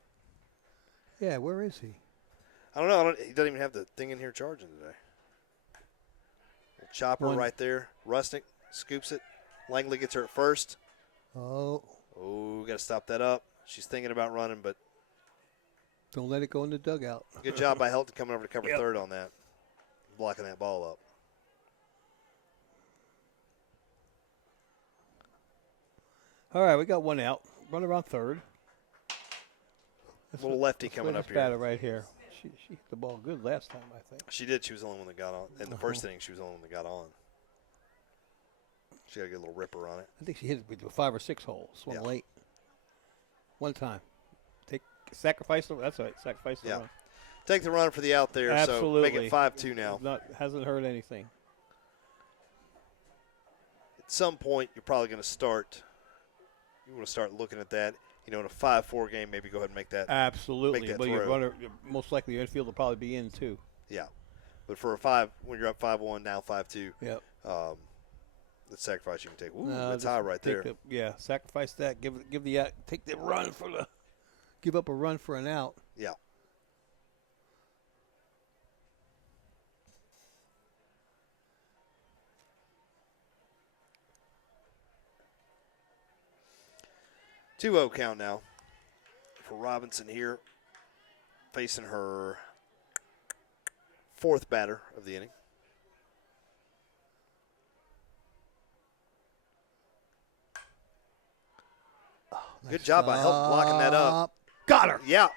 Yeah, where is he? I don't know. He doesn't even have the thing in here charging today. Chopper right there. Rustic scoops it. Langley gets her at first. Oh. Oh, got to stop that up. She's thinking about running, but don't let it go in the dugout. good job by Helton coming over to cover third on that, blocking that ball up. All right, we got one out. Run around third. Little lefty coming up here. Batter right here. She hit the ball good last time, I think. She did. She was the only one that got on. In the first inning, she was the only one that got on. She got to get a little ripper on it. I think she hit it with 5 or 6 holes. Swung late. One time. Sacrifice the. That's right. Sacrifice the run. Take the run for the out there. Absolutely. So make it 5-2 now. Hasn't hurt anything. At some point, you're probably going to start. You want to start looking at that. You know, in a 5-4 game, maybe go ahead and make that. Absolutely. Make that but throw. your runner, most likely your infield will probably be in too. Yeah, but for a 5, when you're up 5-1, now 5-2. Yep. The sacrifice you can take. Ooh, No, that's high right there. Sacrifice that. Give the take the run for the. Give up a run for an out. Yeah. Two-0 count now for Robinson here, facing her fourth batter of the inning. Good job by Helton blocking that up. Got her. Yeah.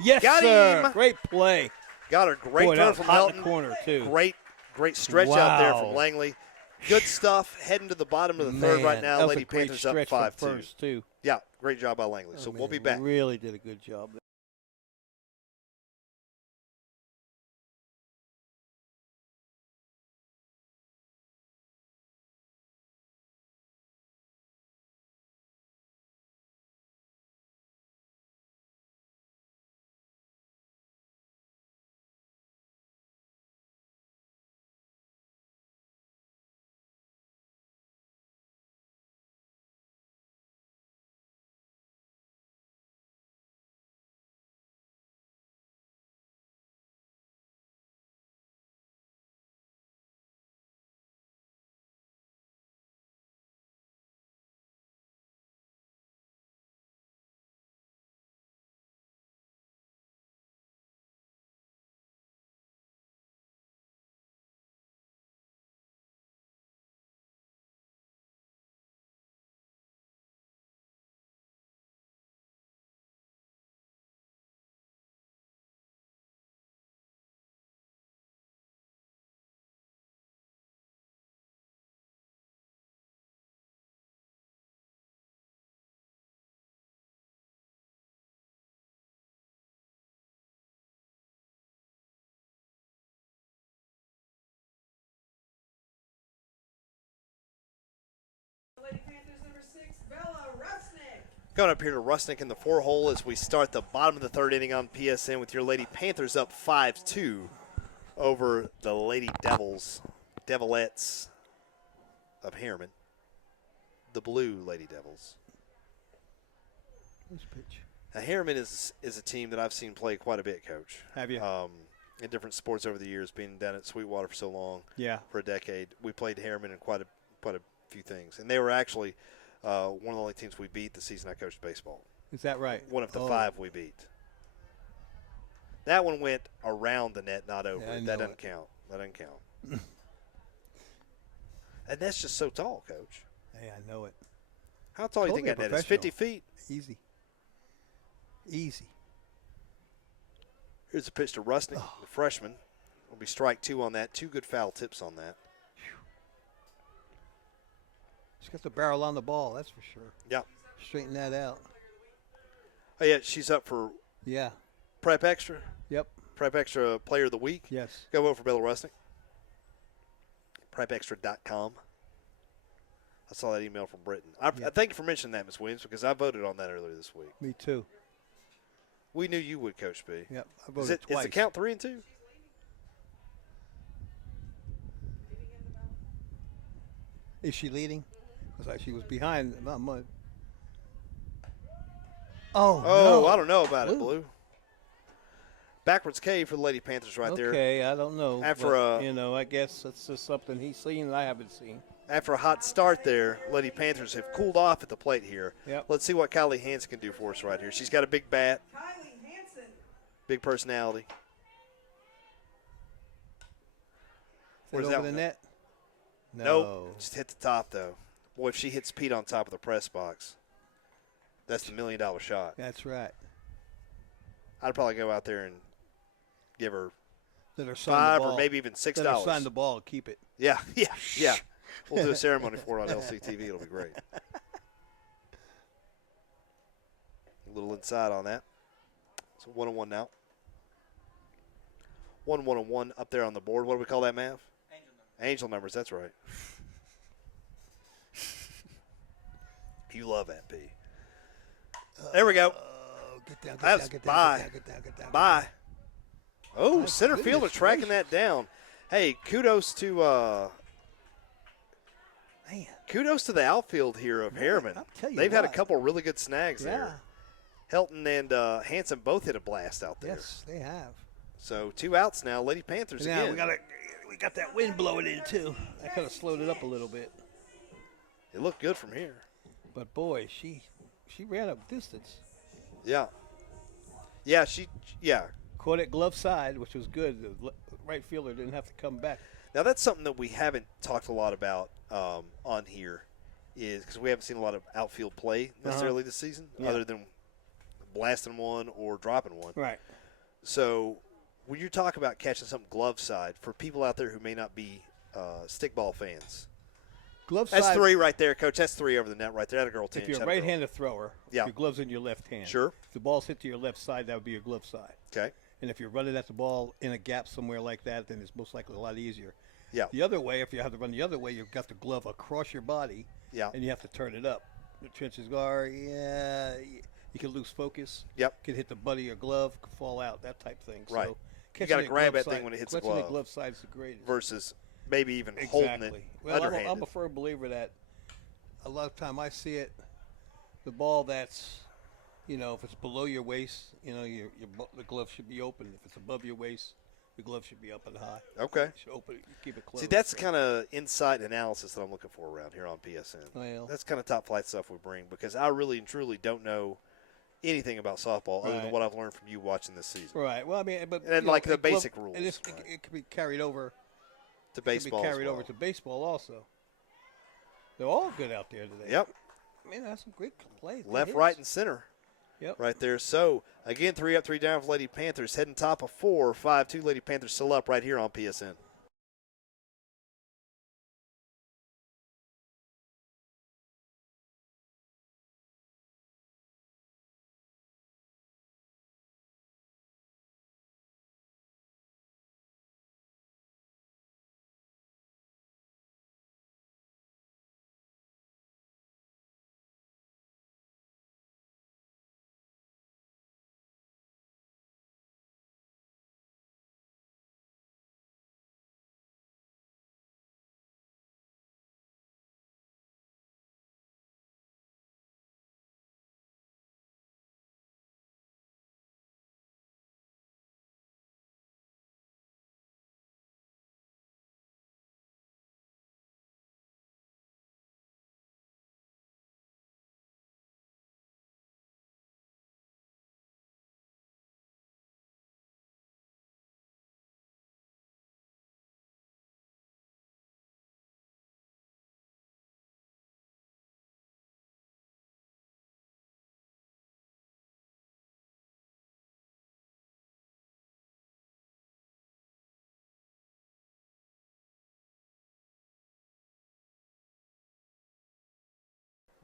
Yes, Got sir. him. Great play. Got her. Great Boy, throw that was from hot in Helton. the corner too. Great stretch out there from Wow. Langley. Good stuff. Heading to the bottom of the third right now. That was Lady a great Panthers up stretch from 5-2. first too. Yeah, great job by Langley. So we'll be back. Really did a good job there. Going up here to Rusnick in the 4-hole as we start the bottom of the third inning on PSN with your Lady Panthers up 5-2 over the Lady Devilettes of Harriman. The Blue Lady Devils. Nice pitch. Now, Harriman is a team that I've seen play quite a bit, Coach. Have you? In different sports over the years, being down at Sweetwater for so long. Yeah. For a decade. We played Harriman in quite a few things. And they were actually one of the only teams we beat the season I coached baseball. Is that right? One of the 5 we beat. That one went around the net, not over. Yeah, That doesn't count. That doesn't count. And that's just so tall, Coach. Hey, I know it. How tall do you think that net is? 50 feet? Easy. Easy. Here's a pitch to Rusnick, the freshman. Will be strike 2 on that. 2 good foul tips on that. She's got the barrel on the ball, that's for sure. Yeah. Straighten that out. Oh, yeah, she's up for Yeah. Prep Extra. Yep. Prep Extra Player of the Week. Yes. Go vote for Bella Rusnick. PrepExtra.com. I saw that email from Britain. I thank you for mentioning that, Ms. Williams, because I voted on that earlier this week. Me too. We knew you would, Coach B. Yep. I voted Is twice. the count 3 and 2? Is she leading? Looks like she was behind. Not much. Oh, no. I don't know about it, Blue. Blue. Backwards K for the Lady Panthers right there. Okay, I don't know. After but, I guess that's just something he's seen that I haven't seen. After a hot start there, Lady Panthers have cooled off at the plate here. Yep. Let's see what Kylie Hansen can do for us right here. She's got a big bat, Kylie Hansen. big personality. Is Where's that that over the one? net? No. Nope. Just hit the top, though. Boy, if she hits Pete on top of the press box, that's the $1 million shot. That's right. I'd probably go out there and give her Let her sign $5 the ball. or maybe even $6. Let her sign the ball. Keep it. Yeah. We'll do a ceremony for it on LCTV. It'll be great. A little inside on that. So 1-1 now. 1-1 up there on the board. What do we call that, Mav? Angel numbers. That's right. You love that, P. There we go. Get down, That's get down, bye. get down, get down. Bye. Oh, My center fielder goodness tracking that down. Hey, kudos to Man. the outfield here of Harriman. I'll tell you They've had a what. couple really good snags Yeah. there. Helton and Hansen both hit a blast out there. Yes, they have. So 2 outs now. Lady Panthers Now again. we got that wind blowing in too. That could have slowed it up a little bit. It looked good from here. But boy, she ran up distance. Yeah. Yeah. Caught it glove side, which was good. The right fielder didn't have to come back. Now that's something that we haven't talked a lot about on here, is because we haven't seen a lot of outfield play necessarily this season, Yeah. other than blasting one or dropping one. Right. So when you talk about catching something glove side, for people out there who may not be stickball fans, Glove that's side. 3 right there, Coach. That's 3 over the net right there. That a girl 10. If you're a Atta girl. right-handed thrower, Yeah. your glove's in your left hand. Sure. If the ball's hit to your left side, that would be your glove side. Okay. And if you're running at the ball in a gap somewhere like that, then it's most likely a lot easier. Yeah. The other way, if you have to run the other way, you've got the glove across your body, Yeah. and you have to turn it up. The trenches guard, you can lose focus. Yep. Can hit the butt of your glove, could fall out, that type thing. Right. So You catching gotta it grab glove that thing side- when it hits the catching glove. it glove side is the greatest. Versus maybe even holding it Exactly. Well, underhanded. I'm a firm believer that a lot of time I see it, the ball that's, if it's below your waist, the glove should be open. If it's above your waist, the glove should be up and high. Okay. You should open it, keep it closed. See, that's the kind of insight analysis that I'm looking for around here on PSN. Well. That's kind of top flight stuff we bring, because I really and truly don't know anything about softball other than Right. what I've learned from you watching this season. Right. Well, I mean, but And like the a glove- basic rules, and right. it can be carried over. To It can baseball be as carried well. over to baseball also. They're all good out there today. Yep. I mean, that's some great plays. good Left, hits. right, and center. Yep. Right there. So, again, 3 up, 3 down for Lady Panthers. Heading top of 4, 5-2. Lady Panthers still up right here on PSN.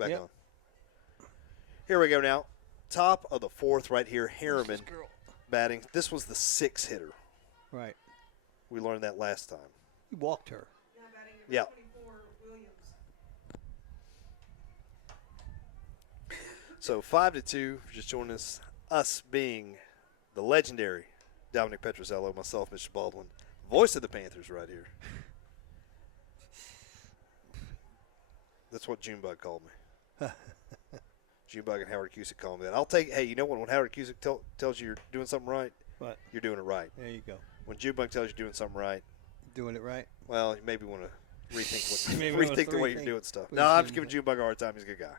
Back Yep. on. Here we go now. Top of the fourth right here. Harriman This girl. batting. This was the 6-hitter. Right. We learned that last time. He walked her. Now batting number Yeah. 24, Williams. So 5-2, just joining us being the legendary Dominic Petrozello, myself, Mr. Baldwin, voice of the Panthers right here. That's what Junebug called me. Junebug and Howard Cusick called me that. I'll take. Hey, you know what? When Howard Cusick tells you you're doing something right, What? you're doing it right. There you go. When Junebug tells you you're doing something right, Doing it right. well, you maybe want to rethink Maybe wanna rethink the way you're rethink doing stuff. what No, you're I'm doing. just giving Junebug a hard time. He's a good guy.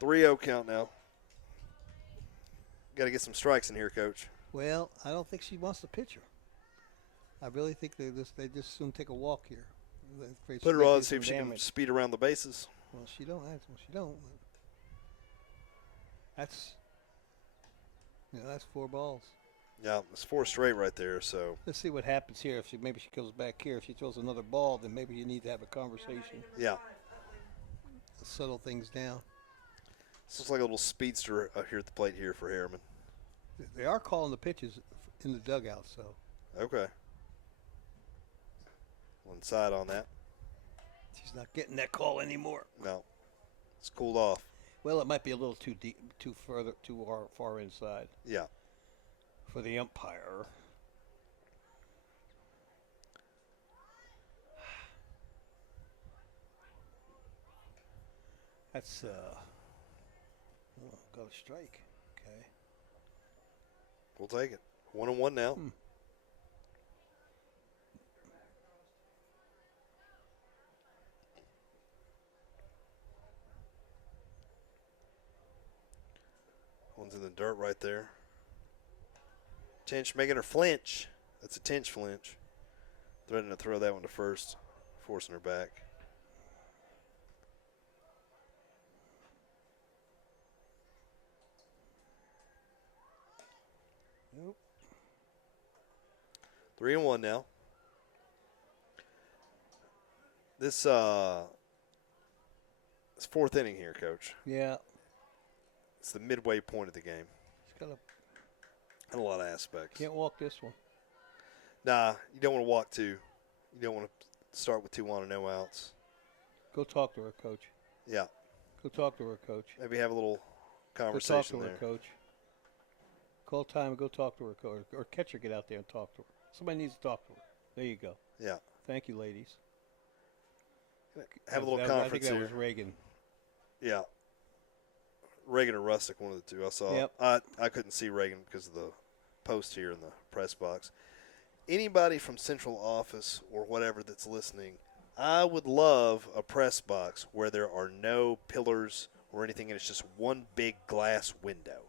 3-0 count now. Got to get some strikes in here, Coach. Well, I don't think she wants the pitcher. I really think they just soon take a walk here. Put her on, see if she can speed around the bases. Well, she don't. She don't. That's 4 balls. Yeah, it's 4 straight right there. So Let's see what happens here. If maybe she goes back here. If she throws another ball, then maybe you need to have a conversation. yeah, Settle things down. this looks like a little speedster up here at the plate here for Harriman. They are calling the pitches in the dugout, so Okay. One side on that. she's not getting that call anymore. No, it's cooled off. Well, it might be a little too deep, too far inside Yeah. for the umpire. That's got a strike. Okay. We'll take it. 1-1 now. One's in the dirt right there. Tinch making her flinch. That's a Tinch flinch. Threatening to throw that one to first, forcing her back. Nope. 3-1 now. This it's 4th inning here, Coach. Yeah. It's the midway point of the game. She's got In a lot of aspects. can't walk this one. Nah, you don't want to walk 2. You don't want to start with 2 on and no outs. Go talk to her, coach. Yeah, Go talk to her, coach. maybe have a little Go talk conversation to her, there. coach. Call time and go talk to her, coach. Or catcher, get out there and talk to her. Somebody needs to talk to her. There you go. Yeah, Thank you, ladies. have a little I conference think that here. was Reagan. Yeah, Reagan or Rustic, one of the 2. I saw. Yep. I couldn't see Reagan because of the post here in the press box. Anybody from central office or whatever that's listening, I would love a press box where there are no pillars or anything, and it's just one big glass window.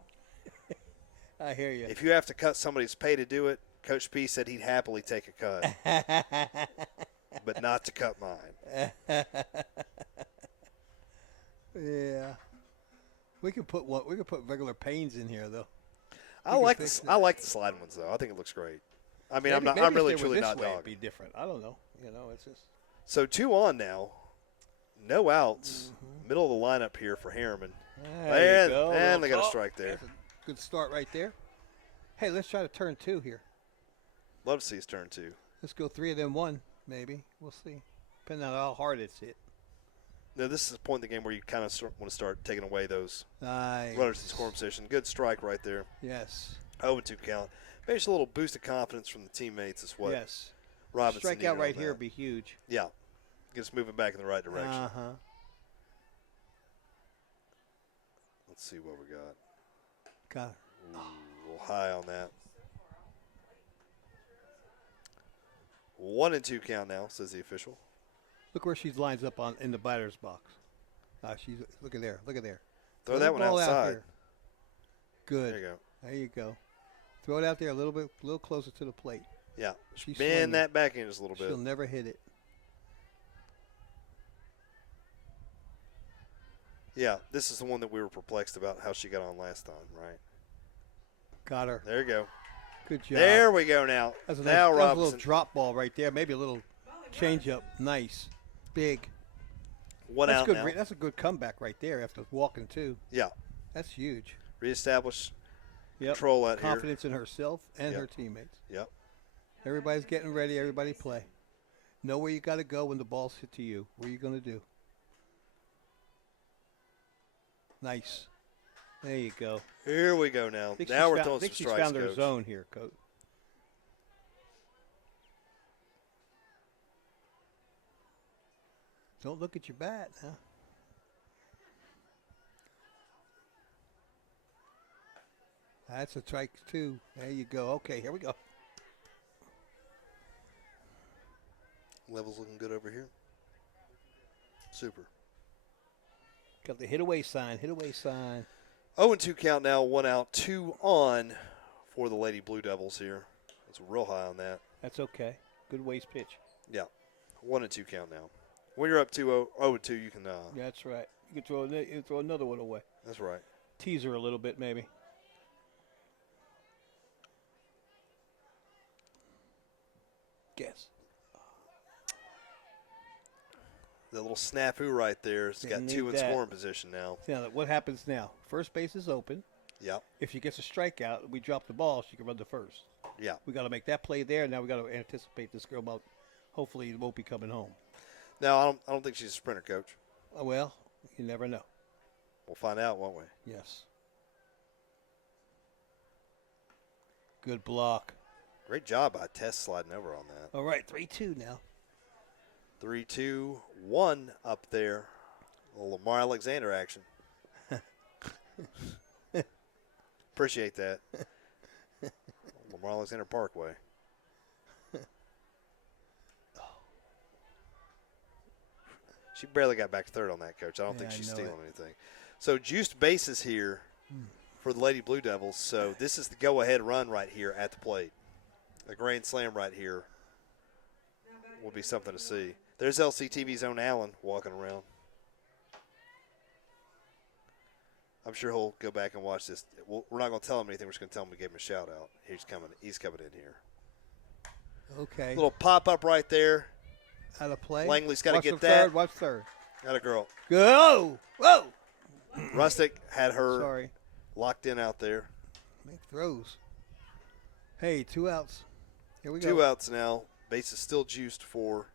I hear you. If you have to cut somebody's pay to do it, Coach P said he'd happily take a cut, but not to cut mine. Yeah. We could put one. We could put regular panes in here, though. I can like fix the like the sliding ones though. I think it looks great. I mean, Maybe I'm if really they were truly this not way, dog. it'd be different. I don't know. You know, it's just. So 2 on now, no outs, middle of the lineup here for Harriman. There you go. And they got a Oh, strike there. that's a good start right there. Hey, let's try to turn 2 here. Love to see his turn 2. Let's go 3 and then 1, maybe. We'll see. Depending on how hard it's hit. Now this is the point in the game where you kind of want to start taking away those Nice. runners in scoring position. Good strike right there. Yes. 0-2 count. Maybe just a little boost of confidence from the teammates is what Yes. Robinson Strike needed out right on here that. would be huge. Yeah. Get us moving back in the right direction. Uh-huh. Let's see what we got. Got Ooh, a little high on that. 1-2 count now, says the official. Look where she lines up in the batter's box. She's look at there. Look at there. Throw Throw that the one ball out outside. there. Good. There you go. There you go. Throw it out there a little closer to the plate. Yeah. She's Bend swinging. that back in just a little bit. She'll never hit it. Yeah, this is the one that we were perplexed about how she got on last time, right? Got her. There you go. Good job. There we go now. That's a now nice, that was a Robinson. little drop ball right there. Maybe a little Change up. Nice. Big. One That's out good. now. That's a good comeback right there after walking two. Yeah. That's huge. Reestablish Yep. control out here. Confidence in herself and Yep. her teammates. Yep. Everybody's getting ready. Everybody play. Know where you got to go when the ball's hit to you. What are you going to do? Nice. There you go. Here we go now. Think Now she's we're found- throwing I think some she's strikes, found her Coach. zone here, Coach. Don't look at your bat now. That's a strike two. There you go. Okay, here we go. Levels looking good over here. Super. Got the hit away sign. Hit away sign. 0-2 count now. 1 out, 2 on for the Lady Blue Devils here. That's real high on that. That's okay. Good waste pitch. Yeah. 1-2 count now. When you're up 0-2, you can. Yeah, that's right. You can throw another one away. That's right. Tease her a little bit, maybe. Guess. The little snafu right there. It's got Didn't 2 need in that. scoring position now. Now, what happens now? First base is open. Yep. If she gets a strikeout, we drop the ball, she can run to first. Yeah. We got to make that play there. Now we got to anticipate this girl about. Hopefully, won't be coming home. No, I don't think she's a sprinter, Coach. Oh, well, you never know. We'll find out, won't we? Yes. Good block. Great job by Tess sliding over on that. All right, 3-2 now. 3-2, 1 up there. A little Lamar Alexander action. Appreciate that. Lamar Alexander Parkway. She barely got back to third on that, Coach. I don't Yeah, think I she's know stealing it. anything. So juiced bases here for the Lady Blue Devils. So this is the go-ahead run right here at the plate. A grand slam right here will be something to see. There's LCTV's own Allen walking around. I'm sure he'll go back and watch this. We're not going to tell him anything. We're just going to tell him we gave him a shout out. He's coming in here. Okay. Little pop up right there. Out of play. Langley's gotta Watch get the that. Third. Watch third. Got a girl. Go! Whoa! Rustic had her Sorry. locked in out there. Make throws. Hey, 2 outs. Here we go. 2 outs now. Base is still juiced for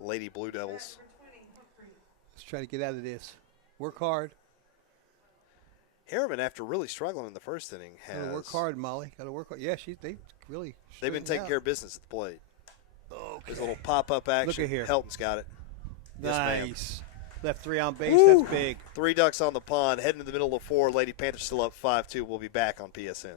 Lady Blue Devils. Let's try to get out of this. Work hard. Harriman, after really struggling in the first inning, Gotta work hard, Molly. Gotta work hard. Yeah, they really. They've been straightened taking out. care of business at the plate. Okay. There's a little pop-up action. Look at here. Helton's got it. Yes, ma'am. Nice. Left 3 on base. Woo! That's big. 3 ducks on the pond, heading to the middle of 4. Lady Panthers still up 5-2. We'll be back on PSN.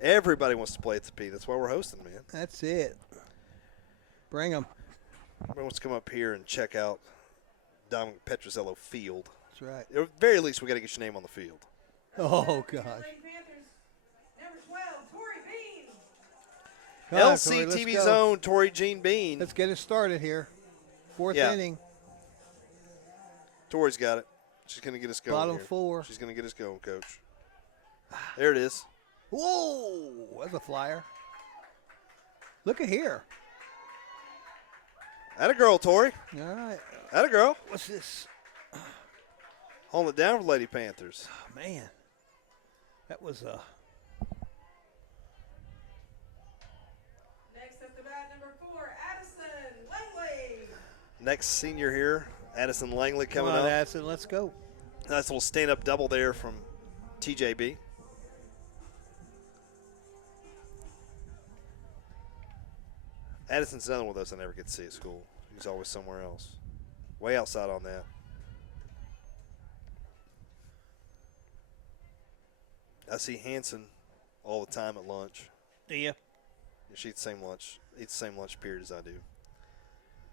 Everybody wants to play at the P. That's why we're hosting, man. That's it. Bring them. Everybody wants to come up here and check out Dominic Petrozello Field. That's right. At the very least, we got to get your name on the field. Oh, gosh. Lady Panthers, number 12, Tori Bean. Come on, Tori, let's LCTV's go. own Tori Jean Bean. Let's get it started here. 4th Yeah. inning. Tori's got it. She's going to get us going. Bottom here. 4. She's going to get us going, Coach. There it is. Whoa! That's a flyer. Look at here. Atta girl, Tori. All right. Atta girl. What's this? Holding it down for Lady Panthers. Oh, man. That was Next up the bat, number 4, Addison Langley. Next senior here, Addison Langley come coming on, up. Addison, let's go. Nice little stand-up double there from TJB. Addison's another one of those I never get to see at school. He's always somewhere else. Way outside on that. I see Hanson all the time at lunch. Do you? She eats the same lunch period as I do.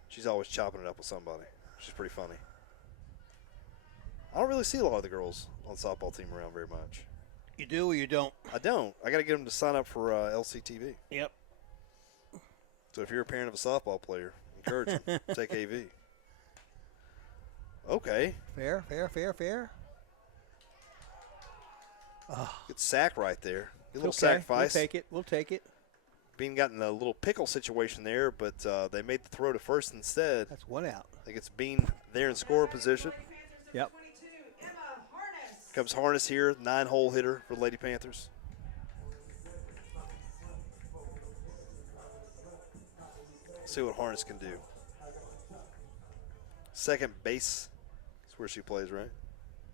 She's always chopping it up with somebody. She's pretty funny. I don't really see a lot of the girls on the softball team around very much. You do or you don't? I don't. I got to get them to sign up for LCTV. Yep. So if you're a parent of a softball player, encourage them. Take AV. Okay. Fair. Good sack right there. Good little Okay, sacrifice. We'll take it. Bean got in a little pickle situation there, but they made the throw to first instead. That's one out. I think it's Bean there in score position. Yep. 22, Emma Harness. Comes Harness here, 9-hole hitter for the Lady Panthers. See what Harness can do. Second base is where she plays, right?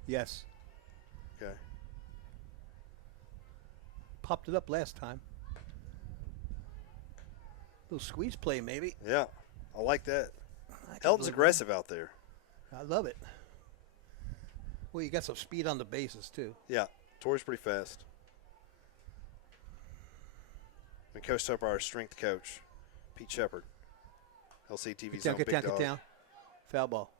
Yes. Okay. Popped it up last time. Little squeeze play, maybe. Yeah, I like that. I can Eldon's live aggressive out there. I love it. Well, you got some speed on the bases, too. Yeah, Tori's pretty fast. We coached up our strength coach, Pete Shepard. LCTV's on Big Get Dog. down. Foul ball.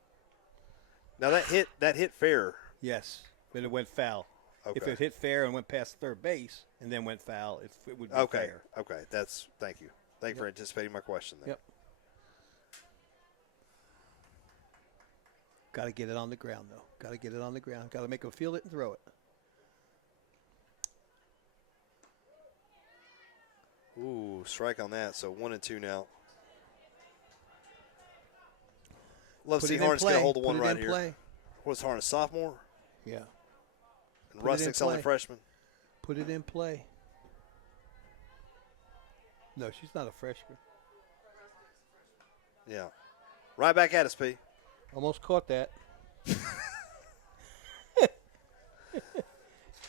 Now that hit fair. Yes, but it went foul. If Okay. it hit fair and went past third base and then went foul, it would be Okay. fair. Okay. Thank you. Thank you for anticipating my question there. Yep. Got to get it on the ground, though. Got to get it on the ground. Got to make them feel it and throw it. Ooh, strike on that. So 1-2 now. Love to see Harness get a hold of one right here. Play. What's Harness, sophomore? Yeah. And Put it in Rusnick's only play. freshman. Put it in play. No, she's not a freshman. Yeah. Right back at us, P. Almost caught that.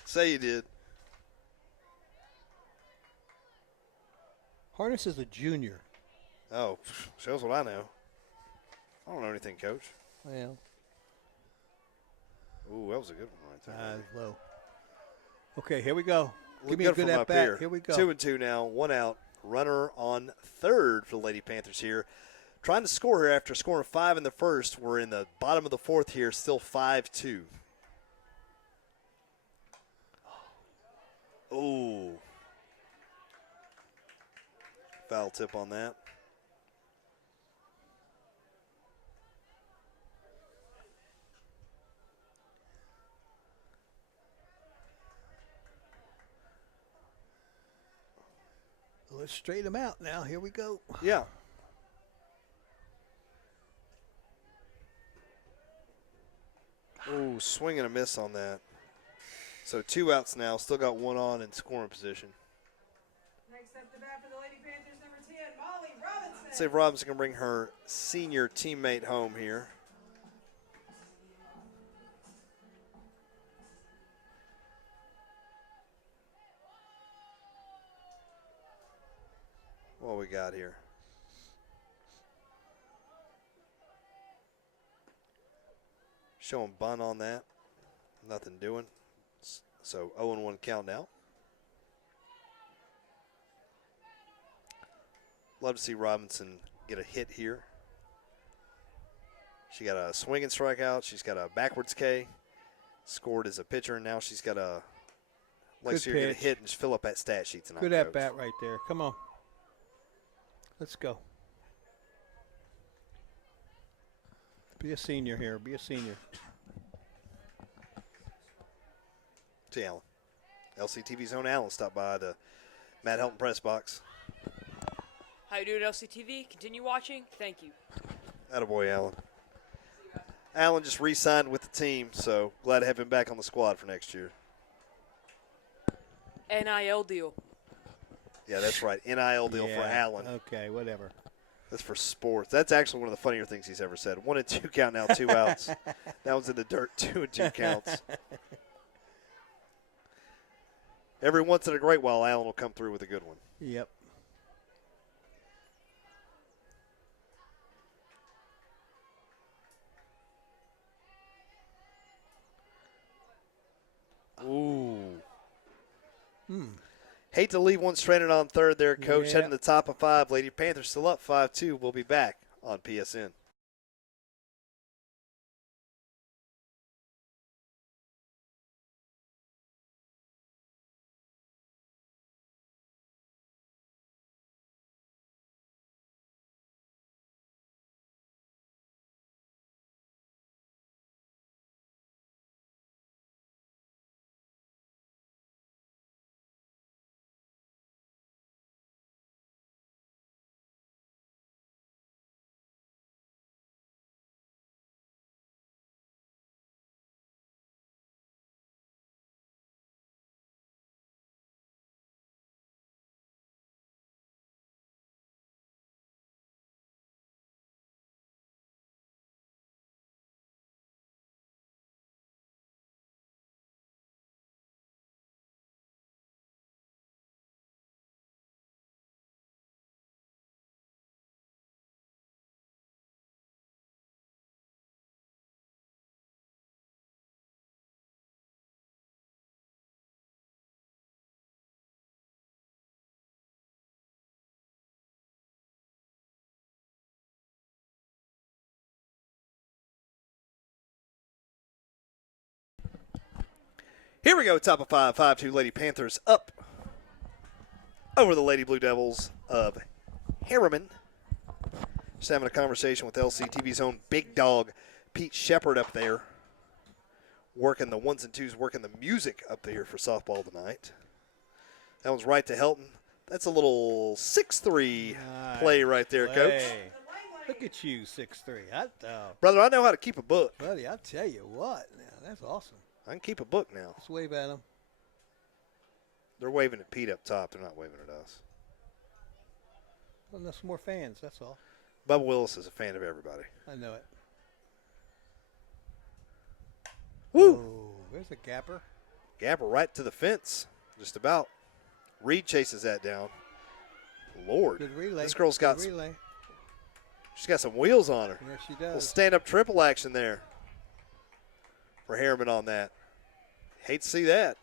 Say you did. Harness is a junior. Oh, shows what I know. I don't know anything, Coach. Well, Ooh, that was a good one right there. low. Okay, here we go. Look Give me a good from at up bat. Here we go. 2-2 now. 1 out. Runner on third for the Lady Panthers here. Trying to score here after scoring 5 in the first. We're in the bottom of the fourth here, still 5-2. Oh. Foul tip on that. Let's straighten them out now. Here we go. Yeah. Ooh, swing and a miss on that. So 2 outs now. Still got 1 on in scoring position. Next up the bat for the Lady Panthers, number 10, Molly Robinson. Let's see if Robinson can bring her senior teammate home here. What we got here? Showing bunt on that. Nothing doing. So 0-1 count now. Love to see Robinson get a hit here. She got a swing and strikeout. She's got a backwards K. Scored as a pitcher, and now she's got a like Good to get a pitch. hit and just fill up that stat sheet tonight. Good Coach. at bat right there. Come on. Let's go. Be a senior here. Be a senior. To Allen. LCTV's own Allen stopped by the Matt Helton press box. How you doing, LCTV? Continue watching. Thank you. Attaboy, Allen. Allen just re-signed with the team, so glad to have him back on the squad for next year. NIL deal. Yeah, that's right. NIL deal for Allen. Okay, whatever. That's for sports. That's actually one of the funnier things he's ever said. 1 and 2 count now, 2 outs. That one's in the dirt. 2 and 2 counts. Every once in a great while, Allen will come through with a good one. Yep. Ooh. Hate to leave one stranded on third there, Coach. Yeah. Heading to the top of 5. Lady Panthers still up 5-2. We'll be back on PSN. Here we go, top of 5, 5-2 Lady Panthers up over the Lady Blue Devils of Harriman. Just having a conversation with LCTV's own big dog, Pete Shepard up there, working the ones and twos, working the music up there for softball tonight. That one's right to Helton. That's a little 6-3 play right there, Coach. Look at you, 6'3". Brother, I know how to keep a book. Buddy, I'll tell you what. Now, that's awesome. I can keep a book now. Let's wave at him. They're waving at Pete up top. They're not waving at us. Well, there's more fans, that's all. Bubba Willis is a fan of everybody. I know it. Woo! Oh, there's a gapper. Gapper right to the fence, just about. Reed chases that down. Lord, Good relay. this girl's got Good relay. she's got some wheels on her. Yes, she Little does. stand-up triple action there for Harriman on that. Hate to see that.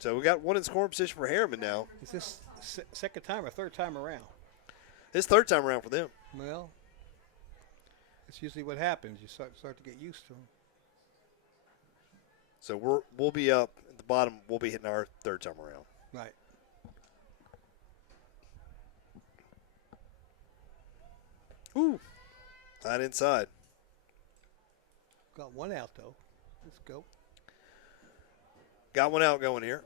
So we got one in scoring position for Harriman now. Is this second time or third time around? It's third time around for them. Well, it's usually what happens. You start to get used to them. So we'll be up at the bottom. We'll be hitting our third time around. Right. Ooh, tied inside. Got one out, though. Let's go. Got one out going here.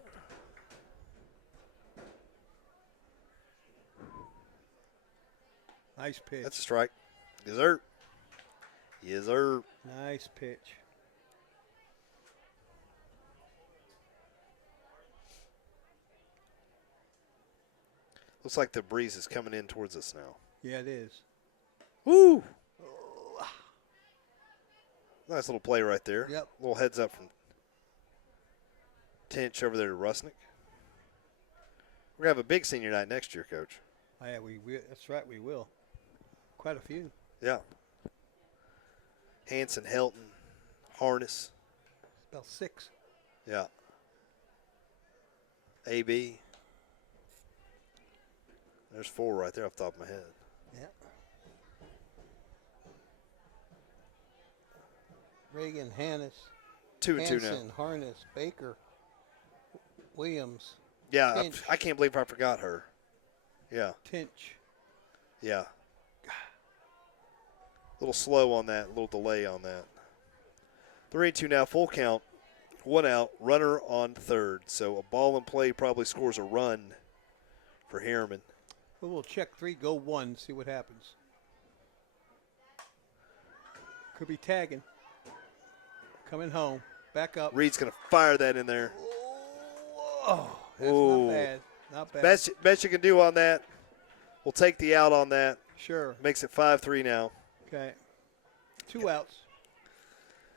Nice pitch. That's a strike. Dessert. Yes, sir. Nice pitch. Looks like the breeze is coming in towards us now. Yeah, it is. Woo! Nice little play right there. Yep. Little heads up from Tinch over there to Rusnick. We're going to have a big senior night next year, Coach. Oh, yeah, that's right, we will. Quite a few. Yeah. Hanson, Helton, Harness. About 6. Yeah. AB. There's 4 right there off the top of my head. Yeah. Reagan, Hannes, 2 and 2 now. Hanson, Harness, Baker, Williams, Yeah, Tinch. I can't believe I forgot her. Yeah, Tinch. yeah. A little slow on that, a little delay on that. 3-2 now, full count. 1 out, runner on third. So a ball in play probably scores a run for Harriman. Well, we'll check 3, go 1, see what happens. Could be tagging. Coming home. Back up. Reed's going to fire that in there. Oh, That's Ooh. not bad. Not bad. Best you can do on that. We'll take the out on that. Sure. Makes it 5-3 now. Okay. 2 outs.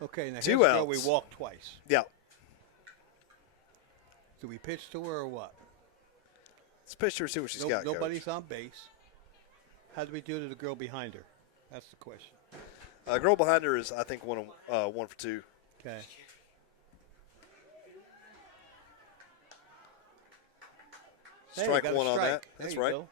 Okay, now here's 2 the girl we outs. walked twice. Yeah. Do we pitch to her or what? Let's pitch her and see what she's got, Nobody's Coach. on base. How do we do to the girl behind her? That's the question. Girl behind her is, I think, 1 for 2. Okay. Hey, Strike got a 1 on strike. that. There That's you right. go.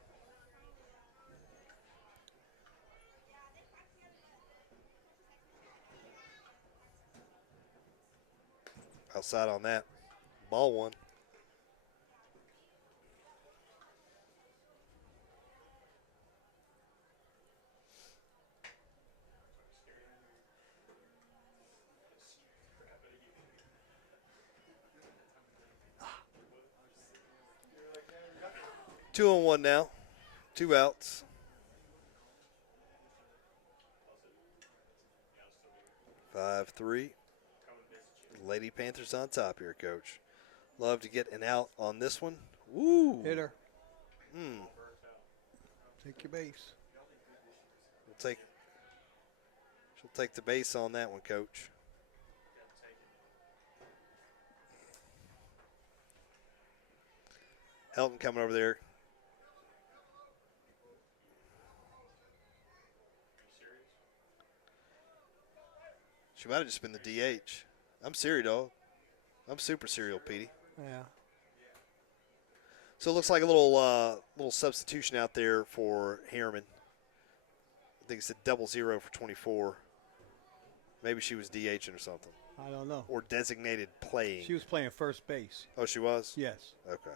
Outside on that. Ball 1. Two on 1 now. 2 outs. Five, 3. Lady Panthers on top here, Coach. Love to get an out on this one. Woo! Hit her. Hmm. Take your base. She'll take the base on that one, Coach. Helton coming over there. She might have just been the DH. I'm serious, dog. I'm super serial, Petey. Yeah. So it looks like a little substitution out there for Harriman. I think it's a 0-0 for 24. Maybe she was DHing or something. I don't know. Or designated playing. She was playing first base. Oh, she was? Yes. Okay.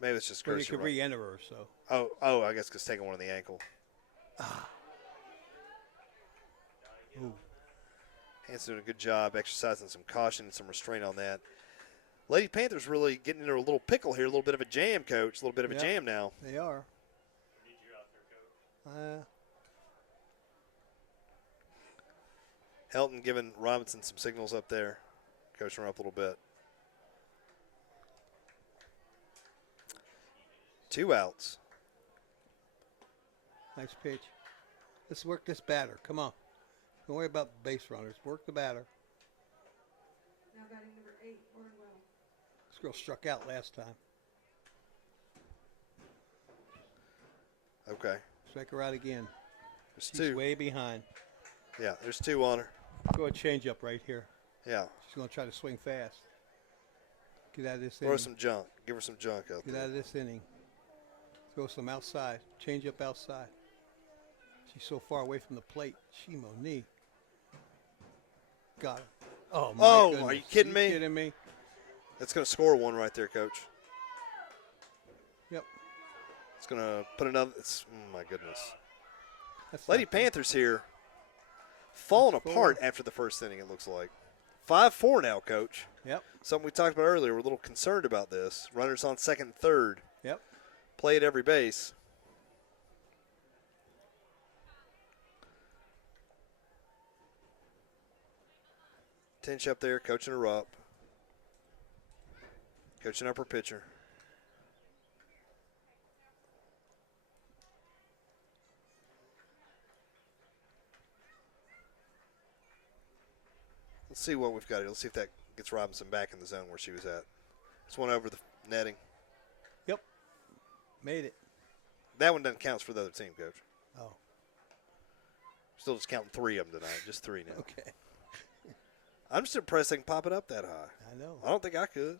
Maybe it's just But you Kirsty. could re-enter her, so. Oh, I guess because taking one on the ankle. Ooh. Hans doing a good job exercising some caution and some restraint on that. Lady Panthers really getting into a little pickle here, a little bit of a jam, Coach. A little bit of a jam now. They are. Helton giving Robinson some signals up there. Coaching her up a little bit. 2 outs. Nice pitch. Let's work this batter. Come on. Don't worry about base runners. Work the batter. Now batting number 8, Barnwell. This girl struck out last time. Okay. Strike her out again. There's She's 2. way behind. Yeah, there's 2 on her. Go a change up right here. Yeah. She's going to try to swing fast. Get out of this Throw inning. some junk. Give her some junk out Get there. out of this inning. Throw some outside. Change up outside. She's so far away from the plate. Shimo knee. Got her. Oh, my Oh, goodness. are you kidding me? Kidding me? That's going to score 1 right there, Coach. Yep. It's going to put another. My goodness. That's Lady not bad. Panthers here falling That's apart 4. after the first inning, it looks like. 5-4 now, Coach. Yep. Something we talked about earlier. We're a little concerned about this. Runners on second and third. Yep. Play at every base. Tinch up there, coaching her up. Coaching up her pitcher. Let's see what we've got here. Let's see if that gets Robinson back in the zone where she was at. This one over the netting. Yep. Made it. That one doesn't count for the other team, Coach. Oh. Still just counting 3 of them tonight. Just 3 now. Okay. I'm just impressed they can pop it up that high. I know. I don't think I could.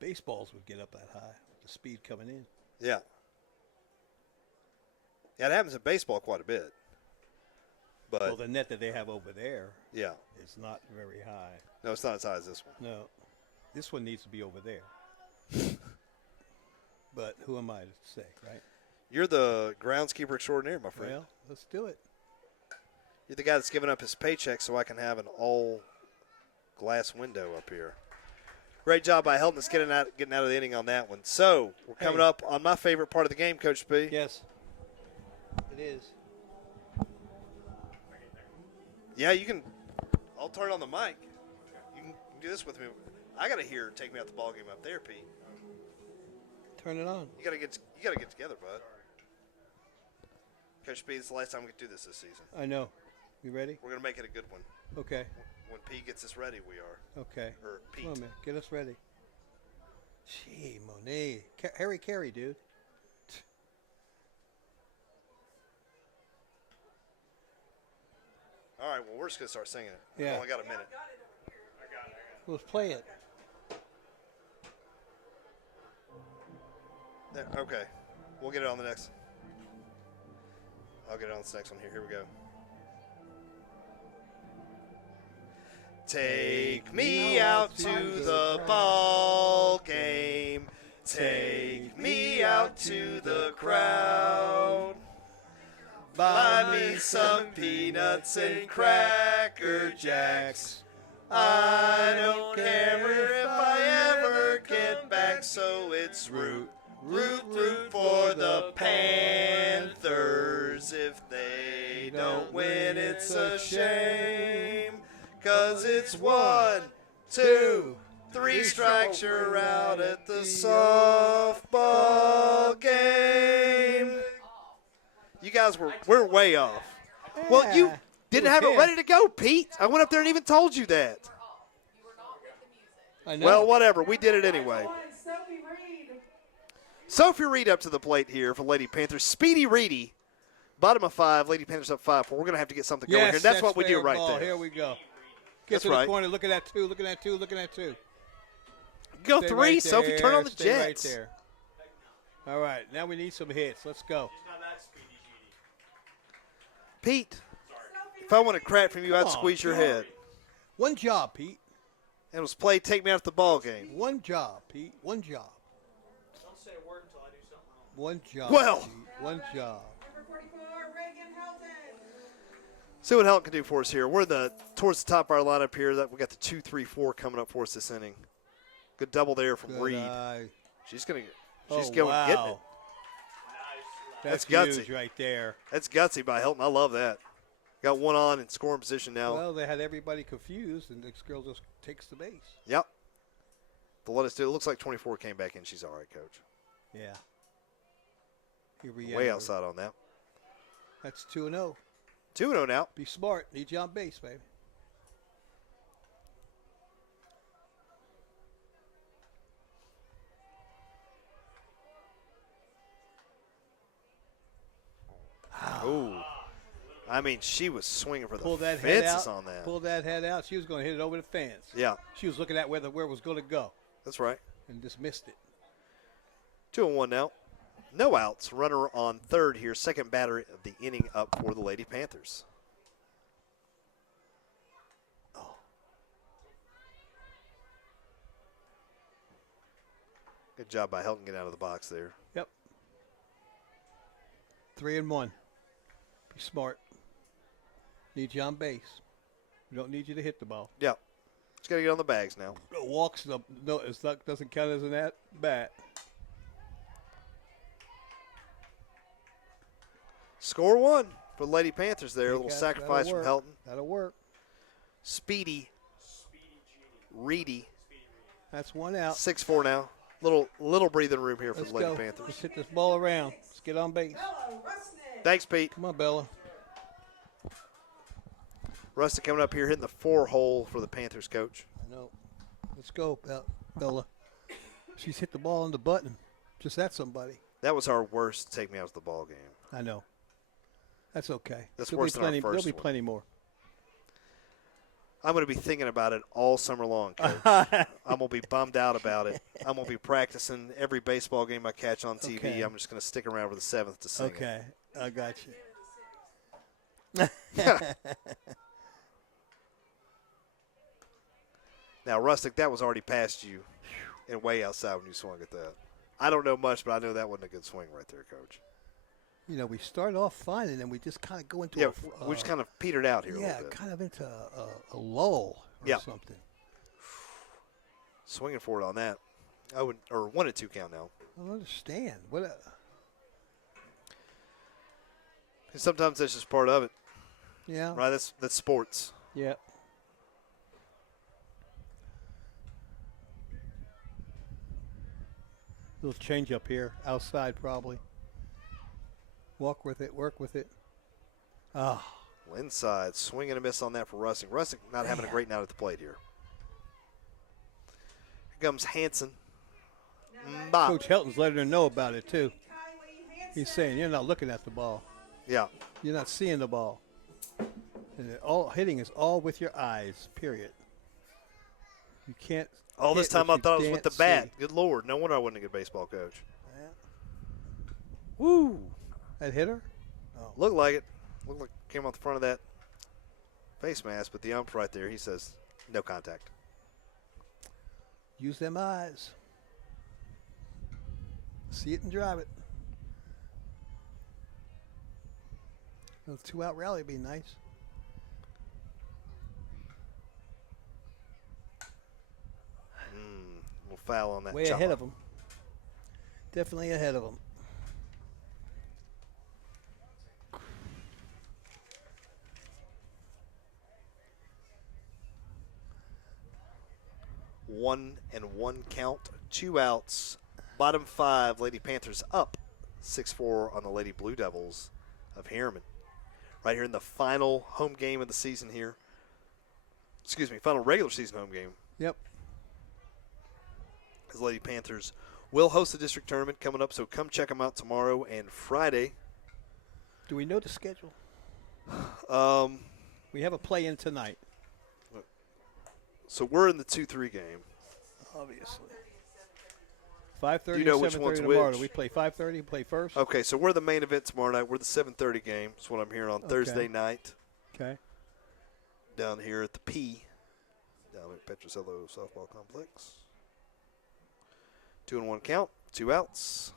Baseballs would get up that high. The speed coming in. Yeah. Yeah, it happens in baseball quite a bit. But, Well, the net that they have over there yeah. is not very high. No, it's not as high as this one. No. This one needs to be over there. But who am I to say, right? You're the groundskeeper extraordinaire, my friend. Well, let's do it. You're the guy that's giving up his paycheck so I can have an all-glass window up here. Great job by Helton us getting out of the inning on that one. So we're coming up on my favorite part of the game, Coach B. Yes. It is. Yeah, you can. I'll turn on the mic. You can do this with me. I gotta hear "Take Me Out the Ball Game" up there, Pete. Turn it on. You gotta get together, bud. Coach Pete, it's the last time we can do this season. I know. You ready? We're gonna make it a good one. Okay. When Pete gets us ready, we are. Okay. Or Pete. Come on, man. Get us ready. Gee, Monet. Harry Carey, dude. All right. Well, we're just gonna start singing it. Yeah. We've only got a minute. Let's play it. There, okay. We'll get it on the next. I'll get it on this next one here. Here we go. Take me out to the ball game. Take me out to the crowd. Buy me some peanuts and Cracker Jacks. I don't care if I ever get back, so it's root for the Panthers. If they don't win, it's a shame. 'Cause it's 1, 2, 3 strikes, you're out at the softball game. You guys we're way off. Well, you didn't have it ready to go, Pete. I went up there and even told you that. I know. Well, whatever. We did it anyway. Sophie Reed. Sophie Reed up to the plate here for Lady Panthers. Speedy Reedy, bottom of 5. Lady Panthers up 5-4. We're going to have to get something going Yes, here. That's what we do fair right ball. there. Here we go. Get That's to the right. corner. Look at that 2. Looking at 2. Looking at 2. Go Stay 3. right Sophie, there, turn on the stay Jets. Right there. All right. Now we need some hits. Let's go. Pete, if I want a crack from you, I'd Come on, squeeze your come on. head. One job, Pete. And it was played, take me out the ball game. One job, Pete. One job. Don't say a word until I do something else. One job. Well. Pete. One job. Number 44, Reagan Helton. See what Helton can do for us here. We're towards the top of our lineup here. That we got the 2-3-4 coming up for us this inning. Good double there from Good Reed. eye. She's going getting it. That's gutsy. huge right there. That's gutsy by Helton. I love that. Got one on in scoring position now. Well, they had everybody confused, and this girl just takes the base. Yep. They'll let us do it. It looks like 24 came back in. She's all right, Coach. Yeah. Way outside on that. That's 2-0. 2-0 now. Be smart. Need you on base, baby. Ooh. I mean, she was swinging for the Pull that head fences out. on that. Pull that head out. She was going to hit it over the fence. Yeah, She was looking at where it was going to go that's right. and just missed it. 2-1 now. No outs. Runner on third here. Second batter of the inning up for the Lady Panthers. Oh. Good job by Helton getting out of the box there. Yep. 3-1. Be smart. Need you on base. We don't need you to hit the ball. Yep. Just got to get on the bags now. Walks, no, it's not, doesn't count as an at bat. Score 1 for the Lady Panthers there. A little That'll sacrifice from work. Helton. That'll work. Speedy Reedy. That's one out. 6-4 now. Little breathing room here for Let's the Lady go. Panthers. Let's hit this ball around. Let's get on base. Bella Rusnick. Thanks, Pete. Come on, Bella. Rusty coming up here hitting the 4-hole for the Panthers, Coach. I know. Let's go, Bella. She's hit the ball on the button. Just at somebody. That was our worst take me out of the ball game. I know. That's okay. That's There'll worse be than our plenty. first There'll be one. plenty more. I'm going to be thinking about it all summer long, Coach. I'm going to be bummed out about it. I'm going to be practicing every baseball game I catch on TV. Okay. I'm just going to stick around for the 7th to sing Okay, I got you. Now, Rustic, that was already past you and way outside when you swung at that. I don't know much, but I know that wasn't a good swing right there, Coach. You know, we start off fine, and then we just kind of go into Yeah, we just kind of petered out here a yeah, little bit. kind of into a lull or Yeah. something. Swinging for it on that. 1-2 count now. I don't understand. What? And sometimes that's just part of it, Yeah. right? That's sports. Yeah. Little change up here, outside probably. Walk with it, work with it. Ah, Inside, swing and a miss on that for Russick. Russick not having a great night at the plate here. Here comes Hanson. Bop. Coach Helton's letting her know about it too. Kylie Hansen. He's saying you're not looking at the ball, Yeah. you're not seeing the ball, and all hitting is all with your eyes. Period. You can't. All this hit time what I thought it you was with the can't bat. see. Good Lord. No wonder I wasn't a good baseball coach. Woo! That hit her. Looked like it. Looked like it came off the front of that face mask, but the ump right there, he says no contact. Use them eyes. See it and drive it. A 2-out rally would be nice. Little foul on that. Way ahead of them. Definitely ahead of them. One and one count, 2 outs. Bottom 5, Lady Panthers up 6-4 on the Lady Blue Devils of Harriman. Right here in the final home game of the season here. Excuse me, final regular season home game. Yep. As Lady Panthers will host the district tournament coming up, so come check them out tomorrow and Friday. Do we know the schedule? Um, We have a play-in tonight, so we're in the 2-3 game. obviously. 5:30 Do you know and which 7:30 one's tomorrow. which? Do we play 5:30? Play first? Okay, so we're the main event tomorrow night. We're the 7:30 game. That's what I'm hearing on Thursday night Okay. down here at the P, down at Petrocello Softball Complex. 2 and 1 count, 2 outs.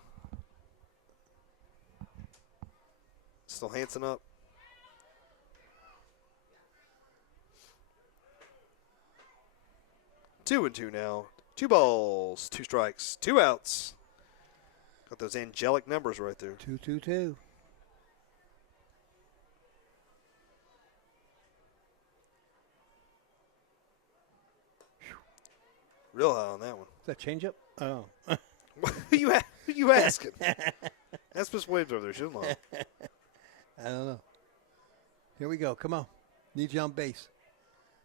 Still Hanson up. 2 and 2 now. 2 balls, 2 strikes, 2 outs. Got those angelic numbers right there. 2-2-2. Real high on that one. Is that changeup? Oh. Who you asking? That's Miss Williams over there. She doesn't know. I don't know. Here we go. Come on. Need you on base.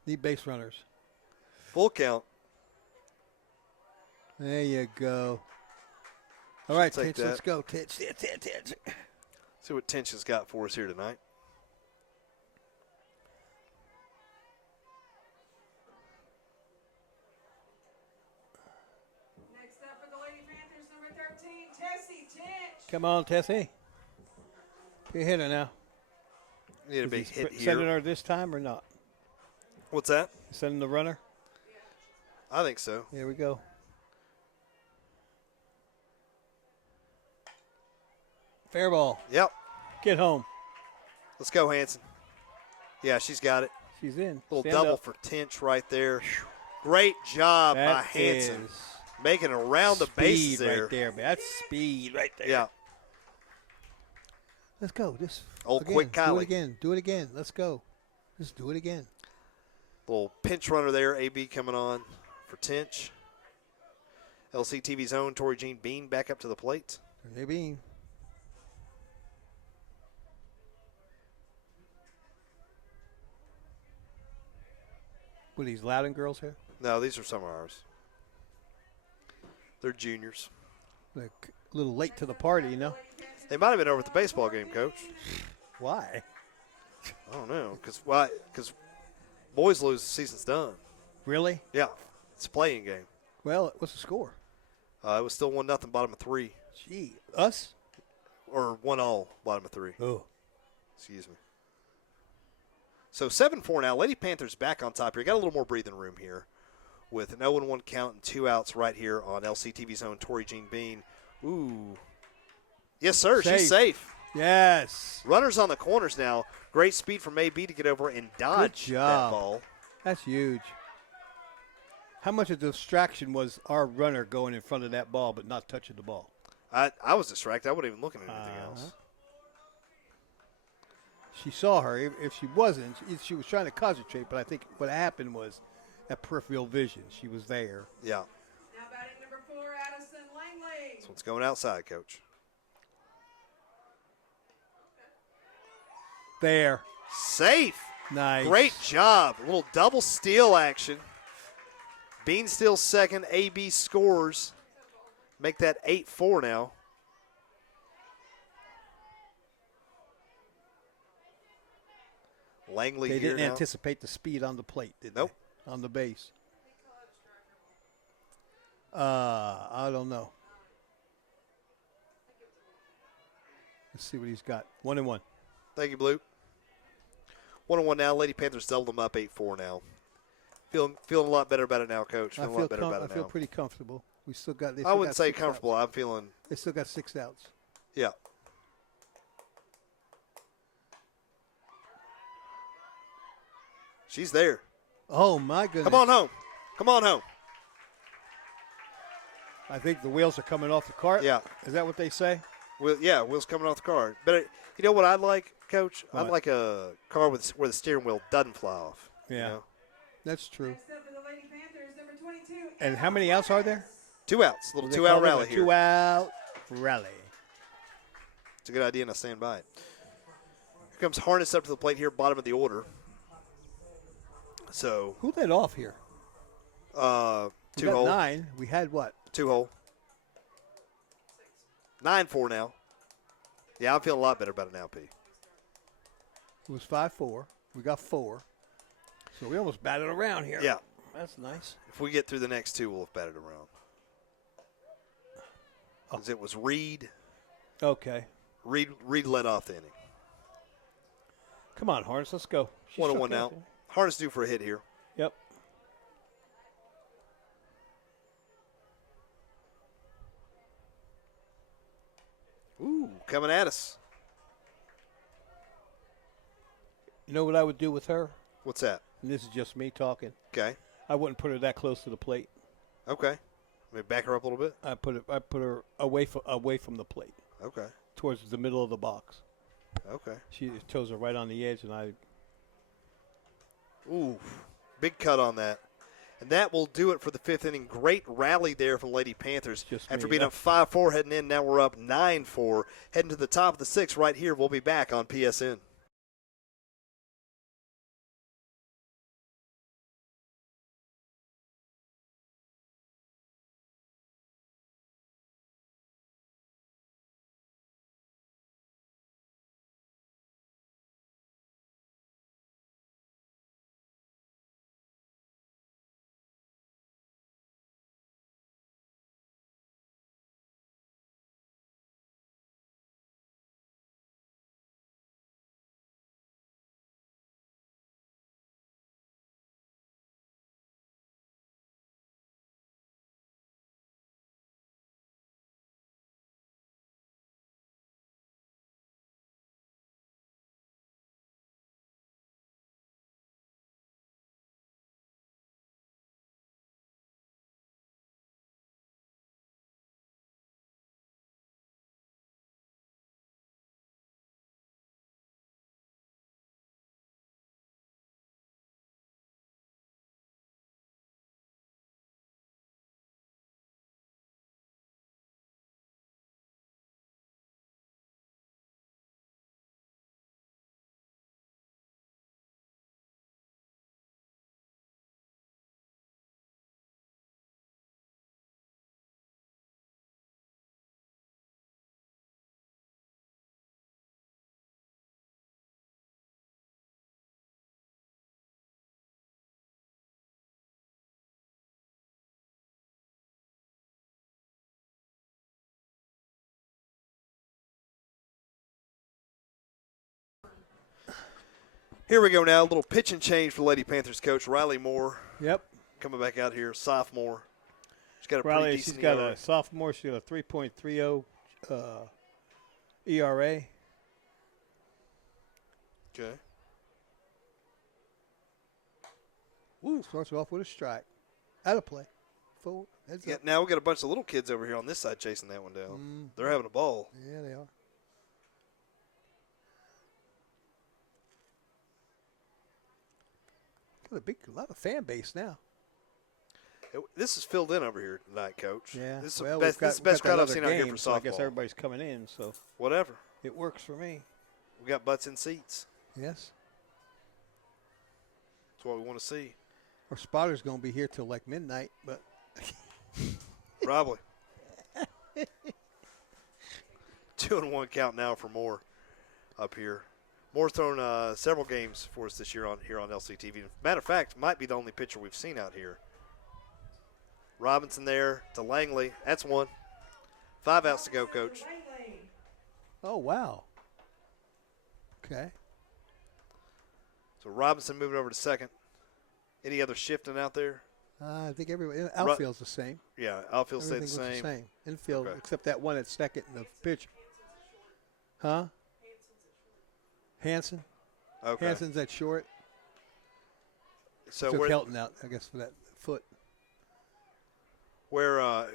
Need base runners. Full count. There you go. All right, take Titch, let's that. go. Titch, Titch. See what Tench has got for us here tonight. Next up for the Lady Panthers, number 13, Tessie Tinch. Come on, Tessie. Be a hitter now. Need a Is big he hit sending here. her this time or not? What's that? Sending the runner? I think so. Here we go. Fair ball. Yep. Get home. Let's go, Hanson. Yeah, she's got it. She's in. Little Stand double up. for Tench right there. Great job by That Hanson. is Making it around the bases speed there. right there, man. That's speed right there. Yeah. Let's go. Just Old again. quick Do Kylie. it again. Do it again. Let's go. Just do it again. Little pinch runner there. AB coming on for Tench. LCTV's own Tori Jean Bean back up to the plate. Maybe. What are these Loudon girls here? No, these are some of ours. They're juniors. Like a little late to the party, you know? They might have been over at the baseball game, Coach. Why? I don't know. Because boys lose, the season's done. Really? Yeah, it's a playing game. Well, what's the score? It was still 1-0, bottom of 3. Gee, us? Or 1-0, bottom of 3. Oh. Excuse me. So 7-4 now. Lady Panthers back on top here. Got a little more breathing room here with an 0-1 count and 2 outs right here on LCTV's own Tori Jean Bean. Ooh. Yes, sir. She's safe. Yes. Runners on the corners now. Great speed from AB to get over and dodge Good that job. ball. That's huge. How much of the distraction was our runner going in front of that ball but not touching the ball? I was distracted. I wasn't even looking at anything Uh-huh. else. She saw her. If she wasn't, she was trying to concentrate, but I think what happened was that peripheral vision. She was there. Yeah. Now batting number 4, Addison Langley. This one's going outside, Coach. There. Safe. Nice. Great job. A little double steal action. Bean steals second. AB scores. Make that 8-4 now. Langley They here didn't now. anticipate the speed on the plate, did Nope. they? On the base. I don't know. Let's see what he's got. 1-1. Thank you, Blue. 1-1 now. Lady Panthers doubled them up 8-4 now. Feeling a lot better about it now, Coach. Feeling a lot better about it I feel now. pretty comfortable. We still got. I wouldn't say comfortable. I'm feeling. They still got 6 outs. Yeah. She's there. Oh my goodness! Come on home. Come on home. I think the wheels are coming off the cart. Yeah. Is that what they say? Wheels coming off the car. But you know what I'd like, Coach? What? I'd like a car where the steering wheel doesn't fly off. Yeah. You know? That's true. Next up for the Lady Panthers, number 22. And how many outs are there? 2 outs. Little They 2-out call it rally a here. 2-out rally. It's a good idea, and I stand by it. Here comes Harness up to the plate here, bottom of the order. So, Who led off here? We got 2-hole. 9. We had what? 2-hole. 9-4 now. Yeah, I'm feeling a lot better about it now, P. It was 5-4. We got 4. So we almost batted around here. Yeah. That's nice. If we get through the next 2, we'll have batted around. 'Cause it was Reed. Okay. Reed led off the inning. Come on, Harness. Let's go. She 1-1 struck now. out there. Harness due for a hit here. Yep. Ooh, coming at us. You know what I would do with her? What's that? And this is just me talking. Okay. I wouldn't put her that close to the plate. Okay. Let me back her up a little bit. I put her away from the plate, Okay. towards the middle of the box. Okay. She toes are right on the edge, and I. Ooh, big cut on that. And that will do it for the 5th inning. Great rally there from Lady Panthers. Just After me, being yeah. up 5-4 heading in, now we're up 9-4. Heading to the top of the 6th right here. We'll be back on PSN. Here we go now. A little pitch and change for Lady Panthers coach Riley Moore Yep. coming back out here, sophomore. She's got a pretty Riley, decent she's got ERA. a sophomore. She's got a 3.30 ERA. Okay. Ooh, starts off with a strike. Out of play. Forward. Heads Yeah, up. now we got a bunch of little kids over here on this side chasing that one down. They're having a ball. Yeah, they are. Got a lot of fan base now. This is filled in over here tonight, Coach. Yeah. This is well, the best, we've this is the got best crowd I've another seen out here game, for so I guess softball. everybody's coming in, so Whatever. it works for me. We got butts in seats. Yes. That's what we want to see. Our spotter's going to be here till like midnight, but Probably. 2-1 count now for Moore up here. Moore's thrown several games for us this year here on LCTV. Matter of fact, might be the only pitcher we've seen out here. Robinson there to Langley. That's one. 5 outs to go, Coach. Langley. oh, wow. Okay. So Robinson moving over to second. Any other shifting out there? I think everybody outfield's the same. Yeah, outfield stayed the Everything was same. the same. Infield, Okay. except that one at second in the pitch. Huh? Hanson. Okay. Hanson's at short. So Took where Kelton out, I guess, for that foot. where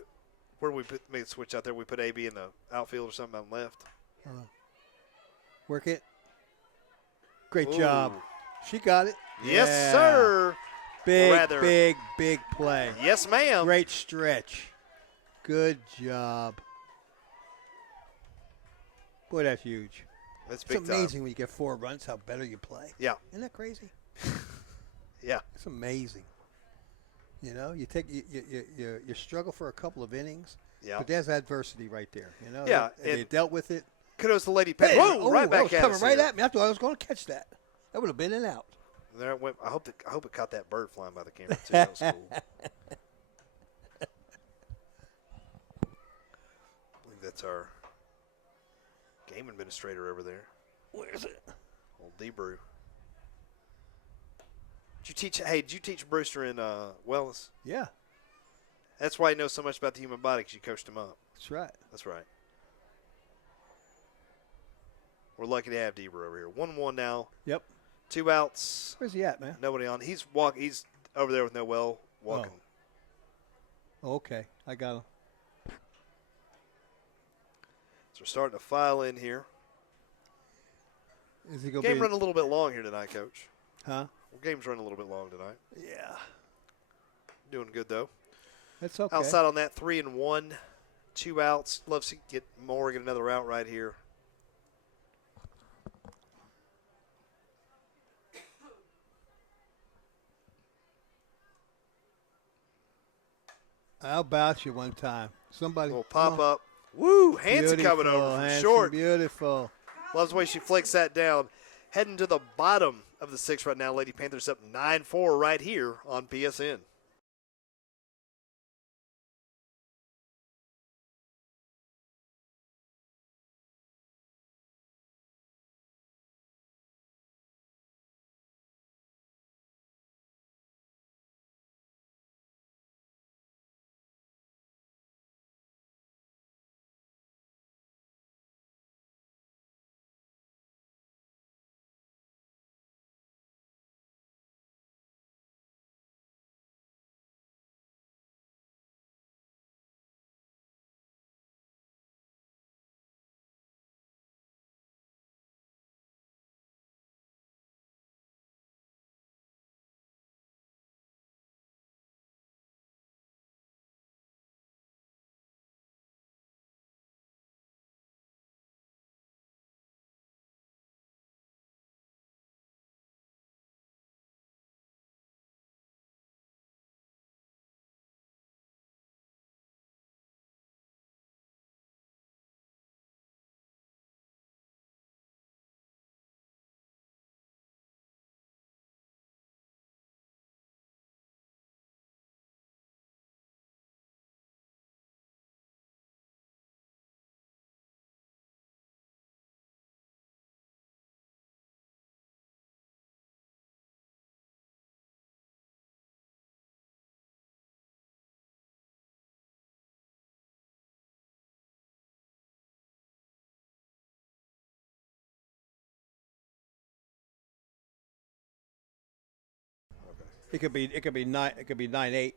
we made a switch out there? We put AB in the outfield or something on left. Work it. Great Ooh. job. She got it. Yes, Yeah. sir. Big, Rather- big play. Yes, ma'am. Great stretch. Good job. Boy, that's huge. That's It's big time. amazing when you get 4 runs how better you play. Yeah, Isn't that crazy? yeah. It's amazing. You know, you take you struggle for a couple of innings, Yeah. but there's adversity right there. You know, Yeah, and they and- dealt with it. Kudos to Lady Panthers. Hey, Whoa, right that back was at coming us right here. at me. I thought I was going to catch that. That would have been an out. There it went. I hope it caught that bird flying by the camera too. That was cool. I believe that's our game administrator over there. Where is it? Old D-Brew. Did you teach Brewster in wellness? Yeah, That's why he knows so much about the human body, because you coached him up. that's right. That's right. We're lucky to have D-Brew over here. 1-1 now. Yep. 2 outs. Where's he at, man? Nobody on. He's over there with Noel walking. Oh, okay, I got him. So we're starting to file in here. Is he going Game to be? running a little bit long here tonight, Coach. Huh? Well, game's running a little bit long tonight. Yeah. Doing good, though. That's okay. Outside on that, 3-1. 2 outs. Love to get more, get another out right here. How about you one time? Somebody. Little come pop on. up. Woo! Hanson coming Beautiful, over from Hanson, short. Beautiful. Loves the way she flicks that down. Heading to the bottom of the 6th right now. Lady Panthers up 9-4 right here on PSN. It could be 9. It could be 9-8.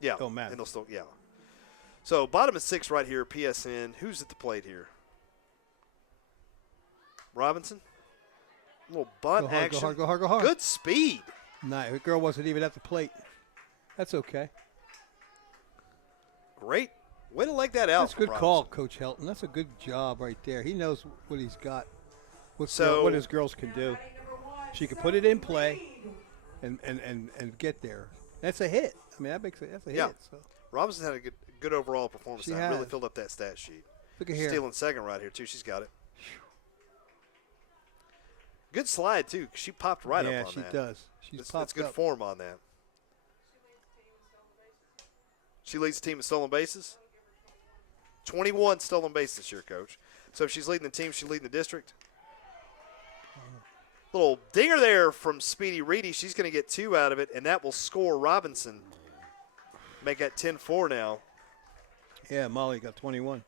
Yeah. Don't matter. And they'll still, yeah. So bottom of 6 right here, PSN. Who's at the plate here? Robinson. A little bunt Go hard, action. go hard, go hard, go hard. Good speed. No, the girl wasn't even at the plate. That's okay. Great. Way to leg that out. That's a good from call, Robinson. Coach Helton. That's a good job right there. He knows what he's got, what his girls can do. She can put it in play and get there. That's a hit. I mean, that's a Yeah. hit. So Robinson had a good overall performance. She That really has. filled up that stat sheet. look at here. Stealing second right here, too. She's got it. Good slide, too. She popped right yeah, up on she that. does. She's That's popped good up. form on that. She leads the team in stolen bases. 21 stolen bases this year, Coach. So if she's leading the team, she's leading the district. Little dinger there from Speedy Reedy. She's going to get 2 out of it, and that will score Robinson. Make that 10-4 now. Yeah, Molly got 21.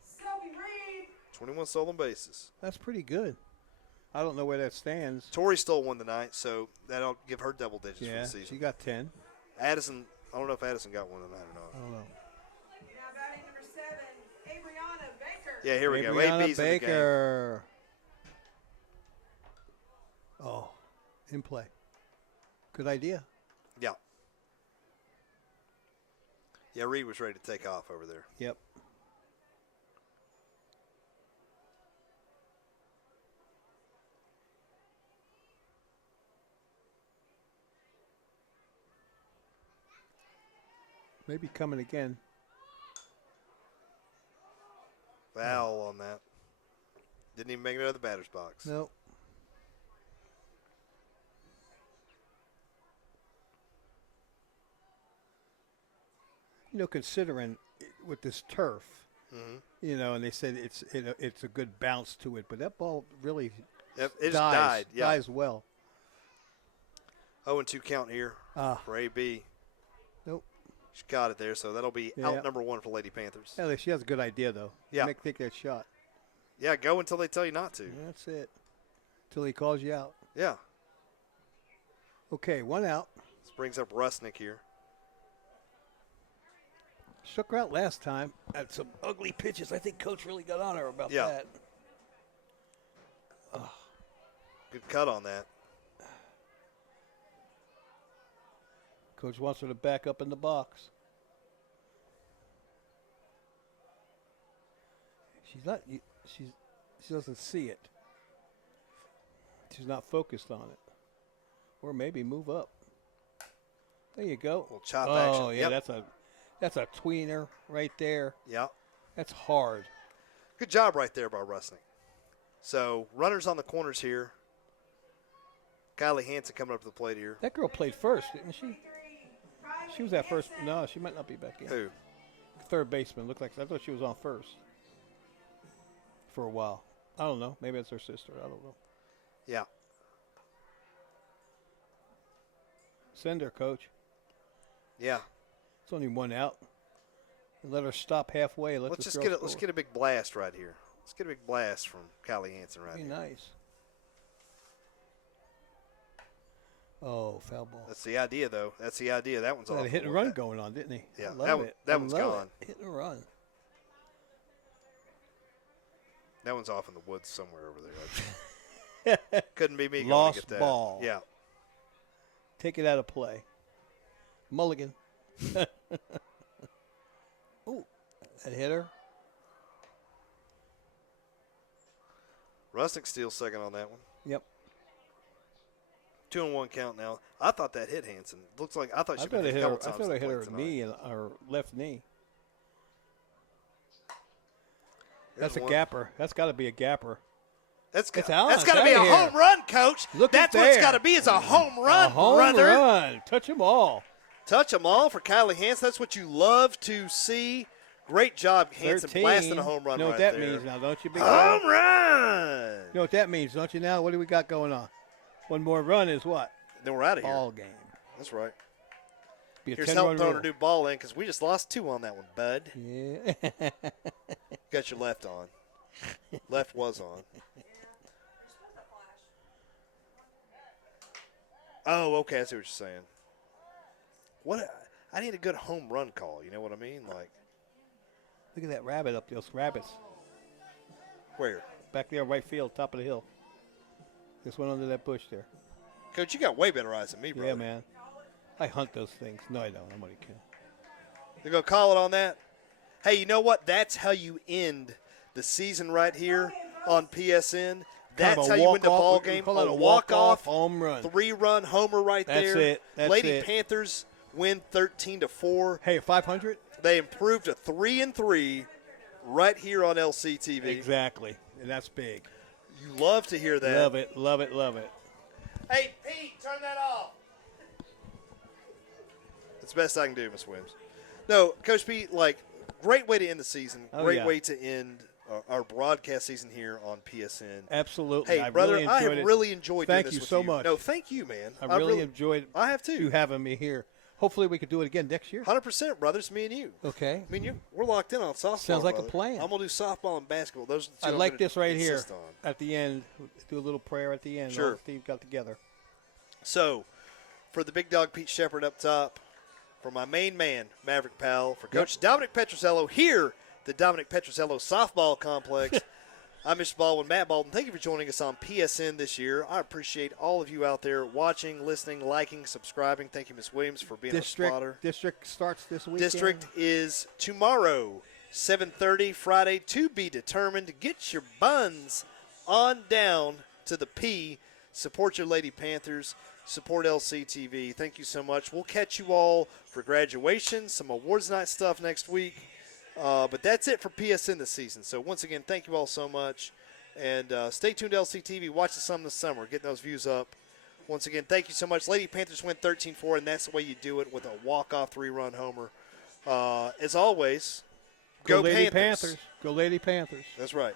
21 stolen bases. That's pretty good. I don't know where that stands. Tori stole one tonight, so that'll give her double digits for Yeah, the season. she got 10. Addison, I don't know if Addison got one tonight or not. I don't know. Now batting number 7, Abriana Baker. Yeah, here we go. Abriana AB's in the game. Baker. Oh, in play. Good idea. Yeah. Yeah, Reed was ready to take off over there. Yep. Maybe coming again. Foul on that. Didn't even make it out of the batter's box. No. You know, considering with this turf, you know, and they said it's a good bounce to it, but that ball really Yep, it just dies, died. Yeah. dies well. 0-2 count here for AB. Nope. She got it there, so that'll be Yeah. out number 1 for Lady Panthers. Yeah, she has a good idea though. Yeah. Take that shot. Yeah, go until they tell you not to. That's it. Till he calls you out. Yeah. Okay, 1 out. This brings up Rusnick here. Shook her out last time at some ugly pitches. I think Coach really got on her about Yeah. that. Good cut on that. Coach wants her to back up in the box. She's not. She doesn't see it. She's not focused on it. Or maybe move up. There you go. Little chop oh, action. yeah, Yep. that's a tweener right there. Yeah. That's hard. Good job right there by Rusnick. So runners on the corners here. Kylie Hansen coming up to the plate here. That girl played first, didn't she? She was at first. No, she might not be back in. Who? Third baseman. Looked like I thought she was on first for a while. I don't know. Maybe it's her sister. I don't know. Yeah. Send her, Coach. Yeah. It's only 1 out. And let her stop halfway. And let Let's this just girl get it. Let's score. get a big blast right here. Let's get a big blast from Kylie Hansen right Be here. nice. Oh, foul ball. That's the idea, though. That's the idea. That one's Had off. a hit and the run board. going on, didn't he? Yeah, I love that one- it. that I one's love gone. it. Hit and run. That one's off in the woods somewhere over there. Couldn't be me going Lost to get that. ball. Yeah. Take it out of play. Mulligan. Ooh, that hit her. Rusnick steals second on that one. Yep. 2-1 count now. I thought that hit Hansen. Looks like I thought I she thought hit it a hit her. couple I times. thought at it the hit her plate tonight. knee and her left knee. There's That's a one. gapper. That's got to be a gapper. That's It's got on. to It's be a outta here. home run, Coach. Look at That's what it's there. got to be. Is a home run, A home brother. run. Touch them all. Touch them all for Kylie Hansen. That's what you love to see. Great job, Hansen, 13. blasting a home run You know right what that there. means now, don't you, big Home guy? run. You know what that means, don't you now? What do we got going on? One more run is what? Then we're out of here. Ball game. That's right. Be a Here's 10 help run throwing a rule. new ball in because we just lost 2 on that one, bud. Yeah. Got your left on. Left was on. Oh, okay. I see what you're saying. I need a good home run call. You know what I mean? Like, Look at that rabbit up there. Those rabbits. where? Back there, right field, top of the hill. Just went under that bush there. Coach, you got way better eyes than me, brother. Yeah, man. I hunt those things. No, I don't. I'm only kidding. They're going to call it on that? Hey, you know what? That's how you end the season right here on PSN. Kind of That's a how you win the walk-off- ball we game. call that a walk-off home run. 3-run homer right That's there. it. That's Lady it. Panthers win 13-4. Hey, 500? They improved to 3-3 right here on LCTV. Exactly. And that's big. You love to hear that. Love it, love it, love it. Hey, Pete, turn that off. That's the best I can do, Miss Williams. No, Coach Pete, great way to end the season. Oh, Great yeah. way to end our broadcast season here on PSN. Absolutely. Hey, I brother, really I enjoyed have it. really enjoyed doing Thank this you with so you. much. No, thank you, man. I really enjoyed I have too. you having me here. Hopefully we could do it again next year. 100%, brothers, me and you. Okay. Me and you, we're locked in on softball. Sounds like a brother. plan. I'm going to do softball and basketball. Those are the two I I'm like gonna this right here insist on. at the end. Do a little prayer at the end. Sure. All Steve got together. So, for the big dog Pete Shepard up top, for my main man, Maverick Powell, for Coach Dominic Petrosello here at the Dominic Petrosello Softball Complex, I'm Mr. Baldwin, Matt Baldwin. Thank you for joining us on PSN this year. I appreciate all of you out there watching, listening, liking, subscribing. Thank you, Ms. Williams, for being a spotter. District starts this weekend. District is tomorrow, 7:30, Friday, to be determined. Get your buns on down to the P. Support your Lady Panthers. Support LCTV. Thank you so much. We'll catch you all for graduation, some awards night stuff next week. But that's it for PSN this season. So once again, thank you all so much. And stay tuned to LCTV. Watch the Sun this summer. Getting those views up. Once again, thank you so much. Lady Panthers win 13-4, and that's the way you do it with a walk-off 3-run homer. As always, go Lady Panthers. Panthers. Go Lady Panthers. That's right.